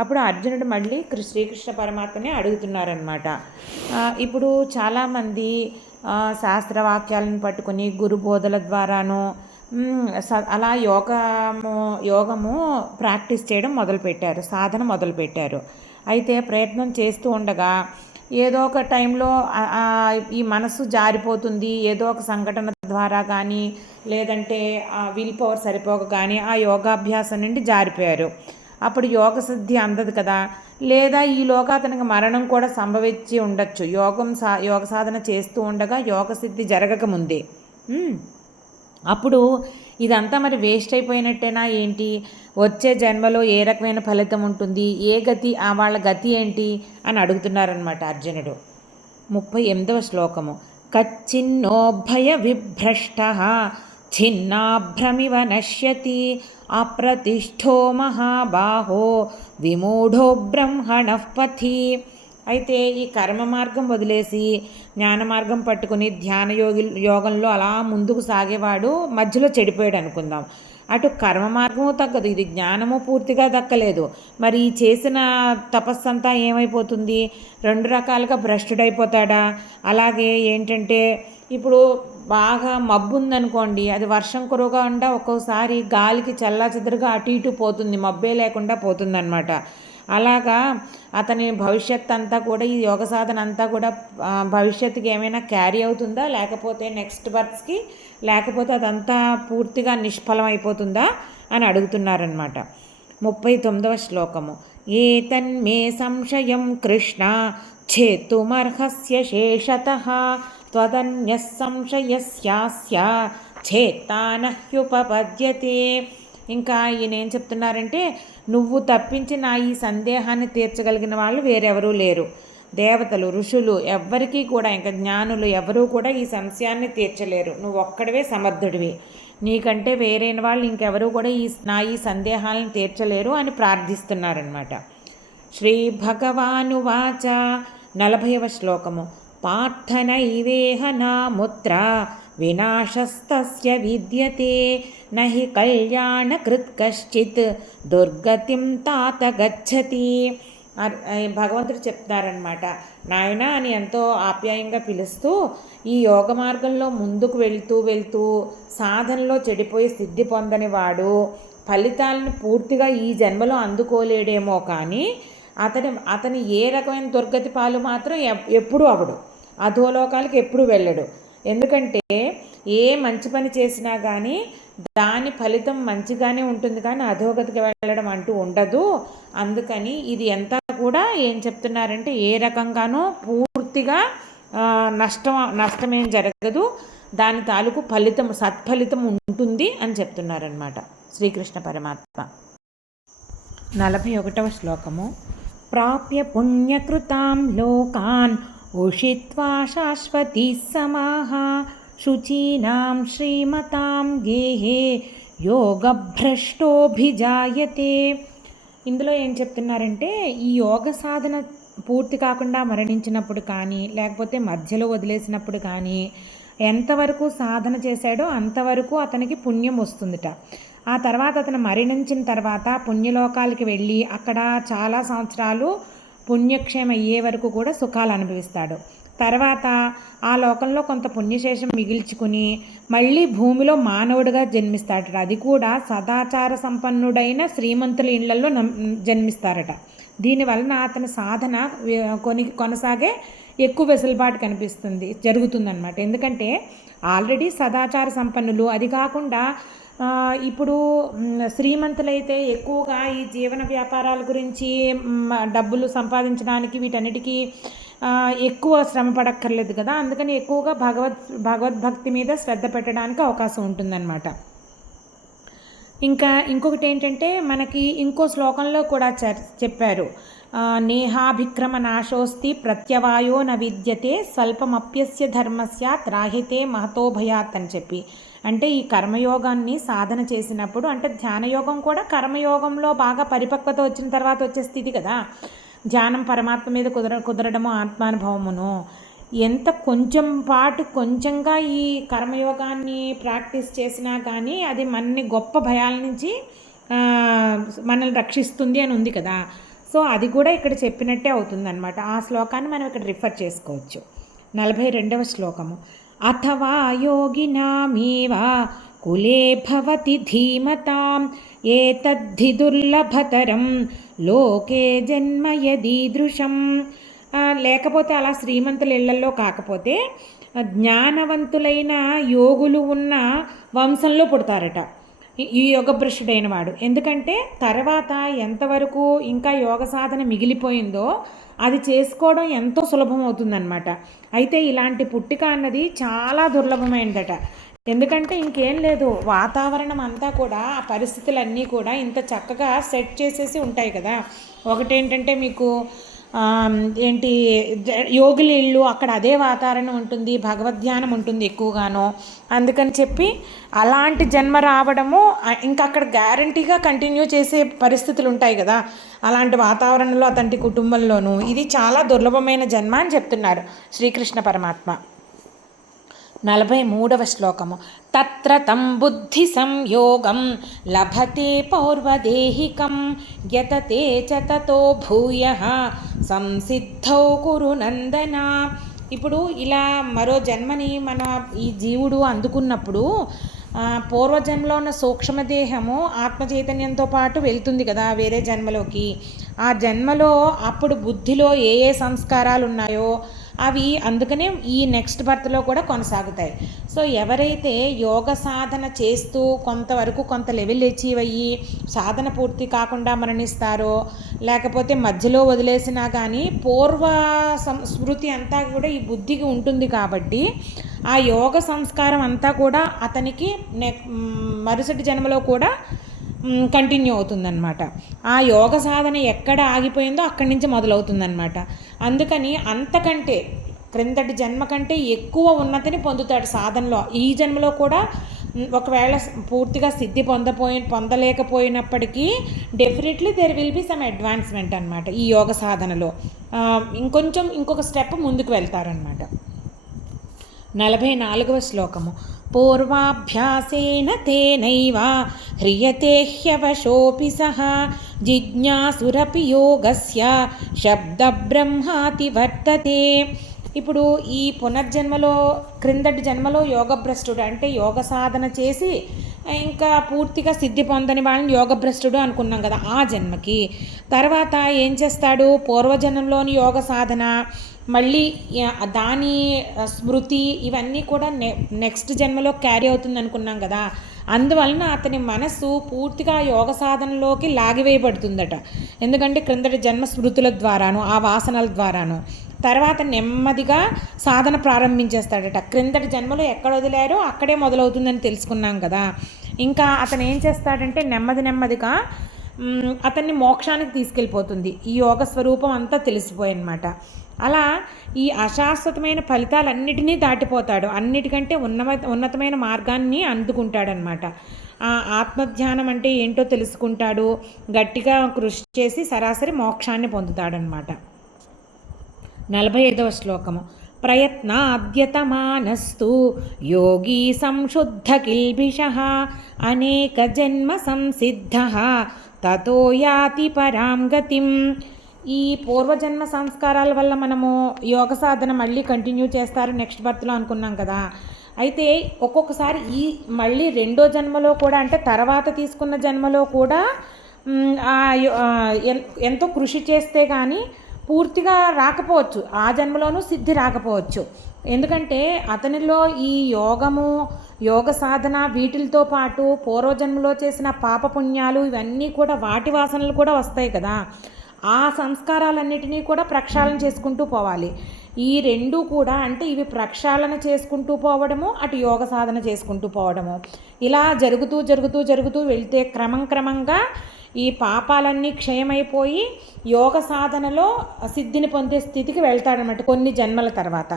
అప్పుడు అర్జునుడు మళ్ళీ శ్రీకృష్ణ పరమాత్మనే అడుగుతున్నారనమాట. ఇప్పుడు చాలామంది శాస్త్రవాక్యాలను పట్టుకొని గురుబోధల ద్వారాను అలా యోగము ప్రాక్టీస్ చేయడం మొదలుపెట్టారు, సాధన మొదలుపెట్టారు. అయితే ప్రయత్నం చేస్తూ ఉండగా ఏదో ఒక టైంలో ఈ మనసు జారిపోతుంది. ఏదో ఒక సంఘటన ద్వారా కానీ లేదంటే విల్ పవర్ సరిపోక కానీ ఆ యోగాభ్యాసం నుండి జారిపోయారు. అప్పుడు యోగ సిద్ధి అందదు కదా. లేదా ఈలోగా అతనికి మరణం కూడా సంభవించి ఉండొచ్చు యోగ సాధన చేస్తూ ఉండగా యోగ సిద్ధి జరగకముందే. అప్పుడు ఇదంతా మరి వేస్ట్ అయిపోయినట్టేనా ఏంటి? వచ్చే జన్మలో ఏ రకమైన ఫలితం ఉంటుంది? ఏ గతి, వాళ్ళ గతి ఏంటి అని అడుగుతున్నారనమాట అర్జునుడు. 38వ శ్లోకము. కచ్చిన్నోభయ విభ్రష్టః ఛిన్నాభ్రమివ నశ్యతి అప్రతిష్ఠో మహాబాహో విమూఢో బ్రహ్మణః పథి. అయితే ఈ కర్మ మార్గం వదిలేసి జ్ఞాన మార్గం పట్టుకుని యోగంలో అలా ముందుకు సాగేవాడు మధ్యలో చెడిపోయాడు అనుకుందాం. అటు కర్మ మార్గము తగ్గదు, ఇది జ్ఞానము పూర్తిగా దక్కలేదు. మరి చేసిన తపస్సంతా ఏమైపోతుంది? 2 రకాలుగా భ్రష్టుడైపోతాడా? అలాగే ఏంటంటే ఇప్పుడు బాగా మబ్బు ఉందనుకోండి, అది వర్షం కురవగా ఒక్కోసారి గాలికి చల్లాచెదురుగా అటు ఇటు పోతుంది, మబ్బే లేకుండా పోతుందన్నమాట. అలాగా అతని భవిష్యత్ అంతా కూడా ఈ యోగ సాధన అంతా కూడా భవిష్యత్తుకి ఏమైనా క్యారీ అవుతుందా, లేకపోతే నెక్స్ట్ బర్త్స్కి, లేకపోతే అదంతా పూర్తిగా నిష్ఫలం అయిపోతుందా అని అడుగుతున్నారనమాట. 39వ శ్లోకము. ఏతన్మే సంశయం కృష్ణ ఛేతుమర్హస్య శేషతః త్వదన్యః సంశయస్యాస్య ఛేత్తానహ్యుపపద్యతే. ఇంకా ఈయన ఏం చెప్తున్నారంటే, నువ్వు తప్పించి నా ఈ సందేహాన్ని తీర్చగలిగిన వాళ్ళు వేరెవరూ లేరు. దేవతలు, ఋషులు ఎవ్వరికీ కూడా, ఇంకా జ్ఞానులు ఎవరూ కూడా ఈ సంశయాన్ని తీర్చలేరు. నువ్వు ఒక్కడివే సమర్థుడివి. నీకంటే వేరైన వాళ్ళు ఇంకెవరూ కూడా ఈ సందేహాలను తీర్చలేరు అని ప్రార్థిస్తున్నారనమాట. శ్రీ భగవానువాచ. 40వ శ్లోకము. పార్థనైవేహ నాముత్ర వినాశస్తస్య విద్యతే నహి కళ్యాణకృత్ కశ్చిత్ దుర్గతిం తాత గచ్చతి. భగవంతుడు చెప్తారనమాట. నాయన అని ఎంతో ఆప్యాయంగా పిలుస్తూ, ఈ యోగ మార్గంలో ముందుకు వెళ్తూ సాధనలో చెడిపోయి సిద్ధి పొందని వాడు ఫలితాలను పూర్తిగా ఈ జన్మలో అందుకోలేడేమో కానీ అతని ఏ రకమైన దుర్గతి పాలు మాత్రం ఎప్పుడూ అవడు, అధోలోకాలకు ఎప్పుడు వెళ్ళడు. ఎందుకంటే ఏ మంచి పని చేసినా కానీ దాని ఫలితం మంచిగానే ఉంటుంది, కానీ అధోగతికి వెళ్ళడం అంటూ ఉండదు. అందుకని ఇది అంతా కూడా ఏం చెప్తున్నారంటే, ఏ రకంగానూ పూర్తిగా నష్టమేం జరగదు. దాని తాలూకు సత్ఫలితం ఉంటుంది అని చెప్తున్నారనమాట శ్రీకృష్ణ పరమాత్మ. 41వ శ్లోకము. ప్రాప్య పుణ్యకృతాం లోకాన్ ఉషిత్వా శాశ్వతీ సమాః శుచీనాం శ్రీమతాం గేహే యోగభ్రష్టోభిజాయతే. ఇందులో ఏం చెప్తున్నారంటే, ఈ యోగ సాధన పూర్తి కాకుండా మరణించినప్పుడు కానీ, లేకపోతే మధ్యలో వదిలేసినప్పుడు కానీ, ఎంతవరకు సాధన చేశాడో అంతవరకు అతనికి పుణ్యం వస్తుందిట. ఆ తర్వాత అతను మరణించిన తర్వాత పుణ్యలోకాలకి వెళ్ళి అక్కడ చాలా సంవత్సరాలు పుణ్యక్షేమం అయ్యే వరకు కూడా సుఖాలు అనుభవిస్తాడు. తర్వాత ఆ లోకంలో కొంత పుణ్యశేషం మిగిల్చుకుని మళ్ళీ భూమిలో మానవుడిగా జన్మిస్తాడట. అది కూడా సదాచార సంపన్నుడైన శ్రీమంతుల ఇళ్లలో జన్మిస్తారట. దీనివలన అతని సాధన కొనసాగే ఎక్కువ వెసులుబాటు జరుగుతుందన్నమాట. ఎందుకంటే ఆల్రెడీ సదాచార సంపన్నులు, అది కాకుండా ఇప్పుడు శ్రీమంతులైతే ఎక్కువగా ఈ జీవన వ్యాపారాల గురించి, డబ్బులు సంపాదించడానికి వీటన్నిటికీ ఎక్కువ శ్రమ పడక్కర్లేదు కదా. అందుకని ఎక్కువగా భగవద్భక్తి మీద శ్రద్ధ పెట్టడానికి అవకాశం ఉంటుందన్నమాట. ఇంకా ఇంకొకటి ఏంటంటే, మనకి ఇంకో శ్లోకంలో కూడా చెప్పారు, నేహాభిక్రమ నాశోస్తి ప్రత్యవాయో న విద్యతే స్వల్పమప్యస్య ధర్మస్య త్రాహితే మహతో భయాత్ అని చెప్పి. అంటే ఈ కర్మయోగాన్ని సాధన చేసినప్పుడు, అంటే ధ్యానయోగం కూడా కర్మయోగంలో బాగా పరిపక్వత వచ్చిన తర్వాత వచ్చే స్థితి కదా. ధ్యానం పరమాత్మ మీద కుదరడము, ఆత్మానుభవమును. ఎంత కొంచెంగా ఈ కర్మయోగాన్ని ప్రాక్టీస్ చేసినా కానీ అది మనని గొప్ప భయాల నుంచి మనల్ని రక్షిస్తుంది అని ఉంది కదా. సో అది కూడా ఇక్కడ చెప్పినట్టే అవుతుందన్నమాట. ఆ శ్లోకాన్ని మనం ఇక్కడ రిఫర్ చేసుకోవచ్చు. 42వ శ్లోకము. అథవా యోగినామేవ కులే భవతి ధీమతాం ఏతద్ధి దుర్లభతరం లోకే జన్మ యదీదృశం. లేకపోతే అలా శ్రీమంతుల ఇళ్లలో కాకపోతే జ్ఞానవంతులైన యోగులు ఉన్న వంశంలో పుడతారట ఈ యోగభ్రష్టుడైన వాడు. ఎందుకంటే తర్వాత ఎంతవరకు ఇంకా యోగ సాధన మిగిలిపోయిందో అది చేసుకోవడం ఎంతో సులభం అవుతుందన్నమాట. అయితే ఇలాంటి పుట్టిక అన్నది చాలా దుర్లభమైనదట. ఎందుకంటే ఇంకేం లేదు, వాతావరణం అంతా కూడా, ఆ పరిస్థితులన్నీ కూడా ఇంత చక్కగా సెట్ చేసేసి ఉంటాయి కదా. ఒకటేంటంటే మీకు యోగుల ఇళ్ళు, అక్కడ అదే వాతావరణం ఉంటుంది, భగవద్ధ్యానం ఉంటుంది ఎక్కువగాను. అందుకని చెప్పి అలాంటి జన్మ రావడము ఇంకా అక్కడ గ్యారంటీగా కంటిన్యూ చేసే పరిస్థితులు ఉంటాయి కదా. అలాంటి వాతావరణంలో అతని కుటుంబంలోనూ ఇది చాలా దుర్లభమైన జన్మ అని చెప్తున్నారు శ్రీకృష్ణ పరమాత్మ. 43వ శ్లోకము. తత్ర తం బుద్ధి సంయోగం లభతే పౌర్వదేహికం యతతే చ తతో భూయః సంసిద్ధౌ కురు నందన. ఇప్పుడు ఇలా మరో జన్మని మన ఈ జీవుడు అందుకున్నప్పుడు పూర్వజన్మలో ఉన్న సూక్ష్మదేహము ఆత్మచైతన్యంతో పాటు వెళ్తుంది కదా వేరే జన్మలోకి. ఆ జన్మలో అప్పుడు బుద్ధిలో ఏ ఏ సంస్కారాలు ఉన్నాయో అవి అందుకనే ఈ నెక్స్ట్ బర్త్లో కూడా కొనసాగుతాయి. సో ఎవరైతే యోగ సాధన చేస్తూ కొంతవరకు కొంత లెవెల్ అచీవ్ అయ్యి సాధన పూర్తి కాకుండా మరణిస్తారో, లేకపోతే మధ్యలో వదిలేసినా కానీ పూర్వ స్మృతి అంతా కూడా ఈ బుద్ధికి ఉంటుంది కాబట్టి ఆ యోగ సంస్కారం అంతా కూడా అతనికి మరుసటి జన్మలో కూడా కంటిన్యూ అవుతుందన్నమాట. ఆ యోగ సాధన ఎక్కడ ఆగిపోయిందో అక్కడి నుంచి మొదలవుతుందన్నమాట. అందుకని అంతకంటే క్రిందటి జన్మ కంటే ఎక్కువ ఉన్నతిని పొందుతాడు సాధనలో. ఈ జన్మలో కూడా ఒకవేళ పూర్తిగా సిద్ధి పొందలేకపోయినప్పటికీ definitely there will be some advancement అనమాట. ఈ యోగ సాధనలో ఇంకొక స్టెప్ ముందుకు వెళ్తారనమాట. 44వ శ్లోకము. పూర్వాభ్యాసేన తేనైవ హ్రియతే హ్యవశోపి సహ జిజ్ఞాసురపి యోగస్య శబ్ద బ్రహ్మాతి వర్తతే. ఇప్పుడు ఈ పునర్జన్మలో క్రిందటి జన్మలో యోగభ్రష్టుడు అంటే యోగ సాధన చేసి ఇంకా పూర్తిగా సిద్ధి పొందని వాళ్ళని యోగభ్రష్టుడు అనుకున్నాం కదా. ఆ జన్మకి తర్వాత ఏం చేస్తాడు, పూర్వజన్మలోని యోగ సాధన మళ్ళీ దాని స్మృతి ఇవన్నీ కూడా నెక్స్ట్ జన్మలో క్యారీ అవుతుంది అనుకున్నాం కదా. అందువలన అతని మనస్సు పూర్తిగా యోగ సాధనలోకి లాగివేయబడుతుందట. ఎందుకంటే క్రిందటి జన్మ స్మృతుల ద్వారాను ఆ వాసనల ద్వారాను తర్వాత నెమ్మదిగా సాధన ప్రారంభించేస్తాడట. క్రిందటి జన్మలో ఎక్కడ వదిలారో అక్కడే మొదలవుతుందని తెలుసుకున్నాం కదా. ఇంకా అతను ఏం చేస్తాడంటే నెమ్మదిగా అతన్ని మోక్షానికి తీసుకెళ్ళిపోతుంది. ఈ యోగ స్వరూపం అంతా తెలిసిపోయనమాట. అలా ఈ అశాశ్వతమైన ఫలితాలన్నిటినీ దాటిపోతాడు. అన్నిటికంటే ఉన్నతమైన మార్గాన్ని అందుకుంటాడనమాట. ఆ ఆత్మధ్యానం అంటే ఏంటో తెలుసుకుంటాడు. గట్టిగా కృషి చేసి సరాసరి మోక్షాన్ని పొందుతాడనమాట. 45వ శ్లోకము. ప్రయత్నాద్యతమానస్తు యోగీ సంశుద్ధ కిల్బిషః అనేక జన్మ సంసిద్ధః తతో యాతి పరాం గతిం. ఈ పూర్వజన్మ సంస్కారాల వల్ల మనము యోగ సాధన మళ్ళీ కంటిన్యూ చేస్తారు నెక్స్ట్ బర్త్లో అనుకున్నాం కదా. అయితే ఒక్కొక్కసారి ఈ మళ్ళీ రెండో జన్మలో కూడా, అంటే తర్వాత తీసుకున్న జన్మలో కూడా ఎంతో కృషి చేస్తే కానీ పూర్తిగా రాకపోవచ్చు, ఆ జన్మలోనూ సిద్ధి రాకపోవచ్చు. ఎందుకంటే అతనిలో ఈ యోగ సాధన వీటితో పాటు పూర్వజన్మలో చేసిన పాపపుణ్యాలు ఇవన్నీ కూడా వాటి వాసనలు కూడా వస్తాయి కదా. ఆ సంస్కారాలన్నిటినీ కూడా ప్రక్షాళన చేసుకుంటూ పోవాలి. ఈ రెండు కూడా, అంటే ఇవి ప్రక్షాళన చేసుకుంటూ పోవడము, అటు యోగ సాధన చేసుకుంటూ పోవడము, ఇలా జరుగుతూ వెళ్తే క్రమంగా ఈ పాపాలన్నీ క్షయమైపోయి యోగ సాధనలో సిద్ధిని పొందే స్థితికి వెళ్తాడనమాట కొన్ని జన్మల తర్వాత.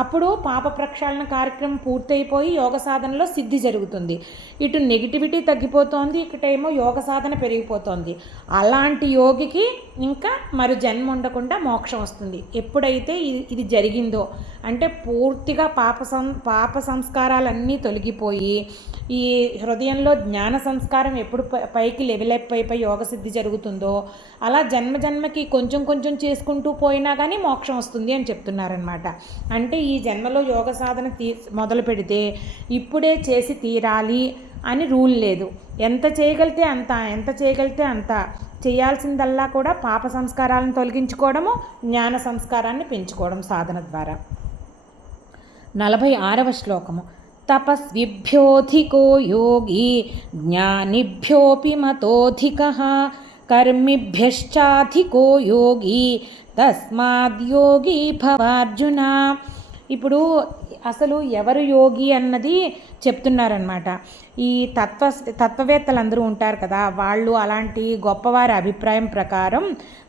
అప్పుడు పాప ప్రక్షాళన కార్యక్రమం పూర్తయిపోయి యోగ సాధనలో సిద్ధి జరుగుతుంది. ఇటు నెగిటివిటీ తగ్గిపోతోంది, ఇక్కడేమో యోగ సాధన పెరిగిపోతోంది. అలాంటి యోగికి ఇంకా మరి జన్మ ఉండకుండా మోక్షం వస్తుంది. ఎప్పుడైతే ఇది జరిగిందో, అంటే పూర్తిగా పాప సంస్కారాలన్నీ తొలగిపోయి ఈ హృదయంలో జ్ఞాన సంస్కారం ఎప్పుడు పైకి లెవెలప్ అయిపోయి యోగ సిద్ధి జరుగుతుందో, అలా జన్మకి కొంచెం చేసుకుంటూ పోయినా కానీ మోక్షం వస్తుంది అని చెప్తున్నారనమాట. అంటే ఈ జన్మలో యోగ సాధన మొదలు పెడితే ఇప్పుడే చేసి తీరాలి అని రూల్ లేదు. ఎంత చేయగలిగితే అంత చేయాల్సిందల్లా కూడా పాప సంస్కారాలను తొలగించుకోవడము, జ్ఞాన సంస్కారాన్ని పెంచుకోవడం సాధన ద్వారా. 46వ శ్లోకము. తపస్విభ్యోధికో యోగి జ్ఞానిభ్యోపి మతోధికః కర్మిభ్యశ్చాధికో యోగి తస్మాద్యోగి భవార్జున. ఇప్పుడు అసలు ఎవరు యోగి అన్నది చెప్తున్నారనమాట. ఈ తత్వవేత్తలందరూ ఉంటారు కదా, వాళ్ళు అలాంటి గొప్పవారి అభిప్రాయం ప్రకారం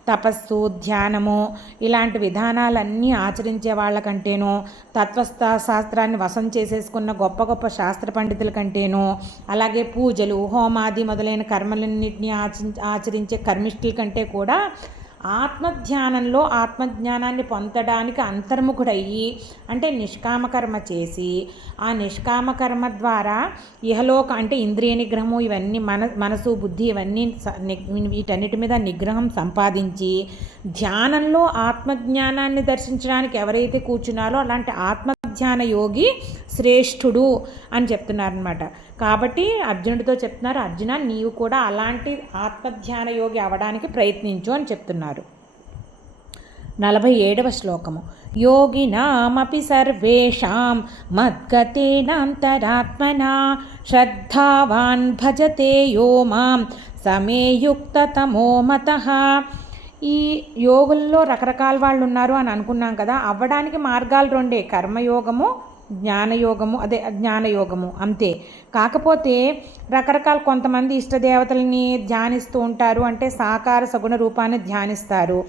తపస్సు, ధ్యానము ఇలాంటి విధానాలన్నీ ఆచరించే వాళ్ళకంటేనో, శాస్త్రాన్ని వశం చేసేసుకున్న గొప్ప శాస్త్ర పండితుల కంటేనో, అలాగే పూజలు, హోమాది మొదలైన కర్మలన్నింటినీ ఆచరించే కర్మిష్ఠుల కంటే కూడా ఆత్మధ్యానంలో ఆత్మజ్ఞానాన్ని పొందడానికి అంతర్ముఖుడయ్యి, అంటే నిష్కామకర్మ చేసి, ఆ నిష్కామకర్మ ద్వారా ఇహలోక అంటే ఇంద్రియ నిగ్రహము, ఇవన్నీ మనసు బుద్ధి ఇవన్నీ వీటన్నిటి మీద నిగ్రహం సంపాదించి ధ్యానంలో ఆత్మజ్ఞానాన్ని దర్శించడానికి ఎవరైతే కూర్చున్నారో అలాంటి ఆత్మధ్యాన యోగి శ్రేష్ఠుడు అని చెప్తున్నారనమాట. కాబట్టి అర్జునుడితో చెప్తున్నారు, అర్జున నీవు కూడా అలాంటి ఆత్మధ్యాన యోగి అవడానికి ప్రయత్నించు అని చెప్తున్నారు. 47వ శ్లోకము. యోగినామపి సర్వేషాం మద్గతేనాంతరాత్మనా శ్రద్ధావాన్ భజతే యో మాం సమేయుక్తతమో మతః. ఈ యోగుల్లో రకరకాల వాళ్ళు ఉన్నారు అని అనుకున్నాం కదా. అవ్వడానికి మార్గాలు రెండే, కర్మయోగము, జ్ఞానయోగము అంతే. కాకపోతే రకరకాల కొంతమంది ఇష్టదేవతల్ని ధ్యానిస్తూ ఉంటారు, అంటే సాకార సగుణ రూపాన్ని ధ్యానిస్తారు.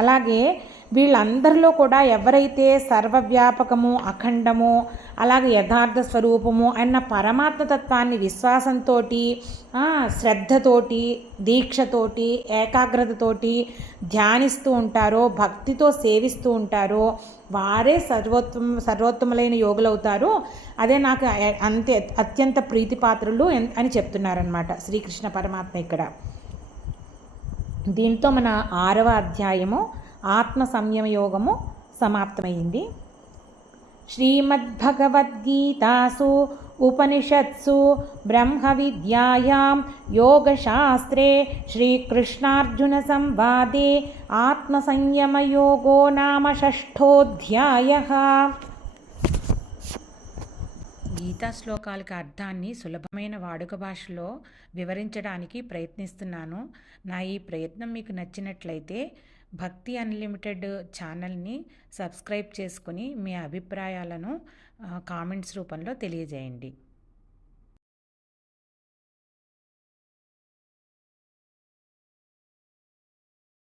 అలాగే వీళ్ళందరిలో కూడా ఎవరైతే సర్వవ్యాపకము, అఖండము, అలాగే యథార్థ స్వరూపము అన్న పరమాత్మతత్వాన్ని విశ్వాసంతో, శ్రద్ధతోటి, దీక్షతోటి, ఏకాగ్రతతోటి ధ్యానిస్తూ ఉంటారో, భక్తితో సేవిస్తూ ఉంటారో వారే సర్వోత్తములైన యోగులవుతారు. అదే నాకు అత్యంత ప్రీతిపాత్రులు అని చెప్తున్నారనమాట శ్రీకృష్ణ పరమాత్మ ఇక్కడ. దీంతో మన 6వ అధ్యాయము ఆత్మ సంయమ యోగము సమాప్తమైంది. శ్రీమద్భగవద్గీతాసు ఉపనిషత్సు బ్రహ్మ విద్యాయాం యోగశాస్త్రే శ్రీకృష్ణార్జున సంవాదే ఆత్మ సంయమ యోగో నామ 6థోధ్యాయః. గీతా శ్లోకాలకు అర్థాన్ని సులభమైన వాడుక భాషలో వివరించడానికి ప్రయత్నిస్తున్నాను. నా ఈ ప్రయత్నం మీకు నచ్చినట్లయితే భక్తి అన్లిమిటెడ్ ఛానల్ని సబ్స్క్రైబ్ చేసుకుని మీ అభిప్రాయాలను కామెంట్స్ రూపంలో తెలియజేయండి.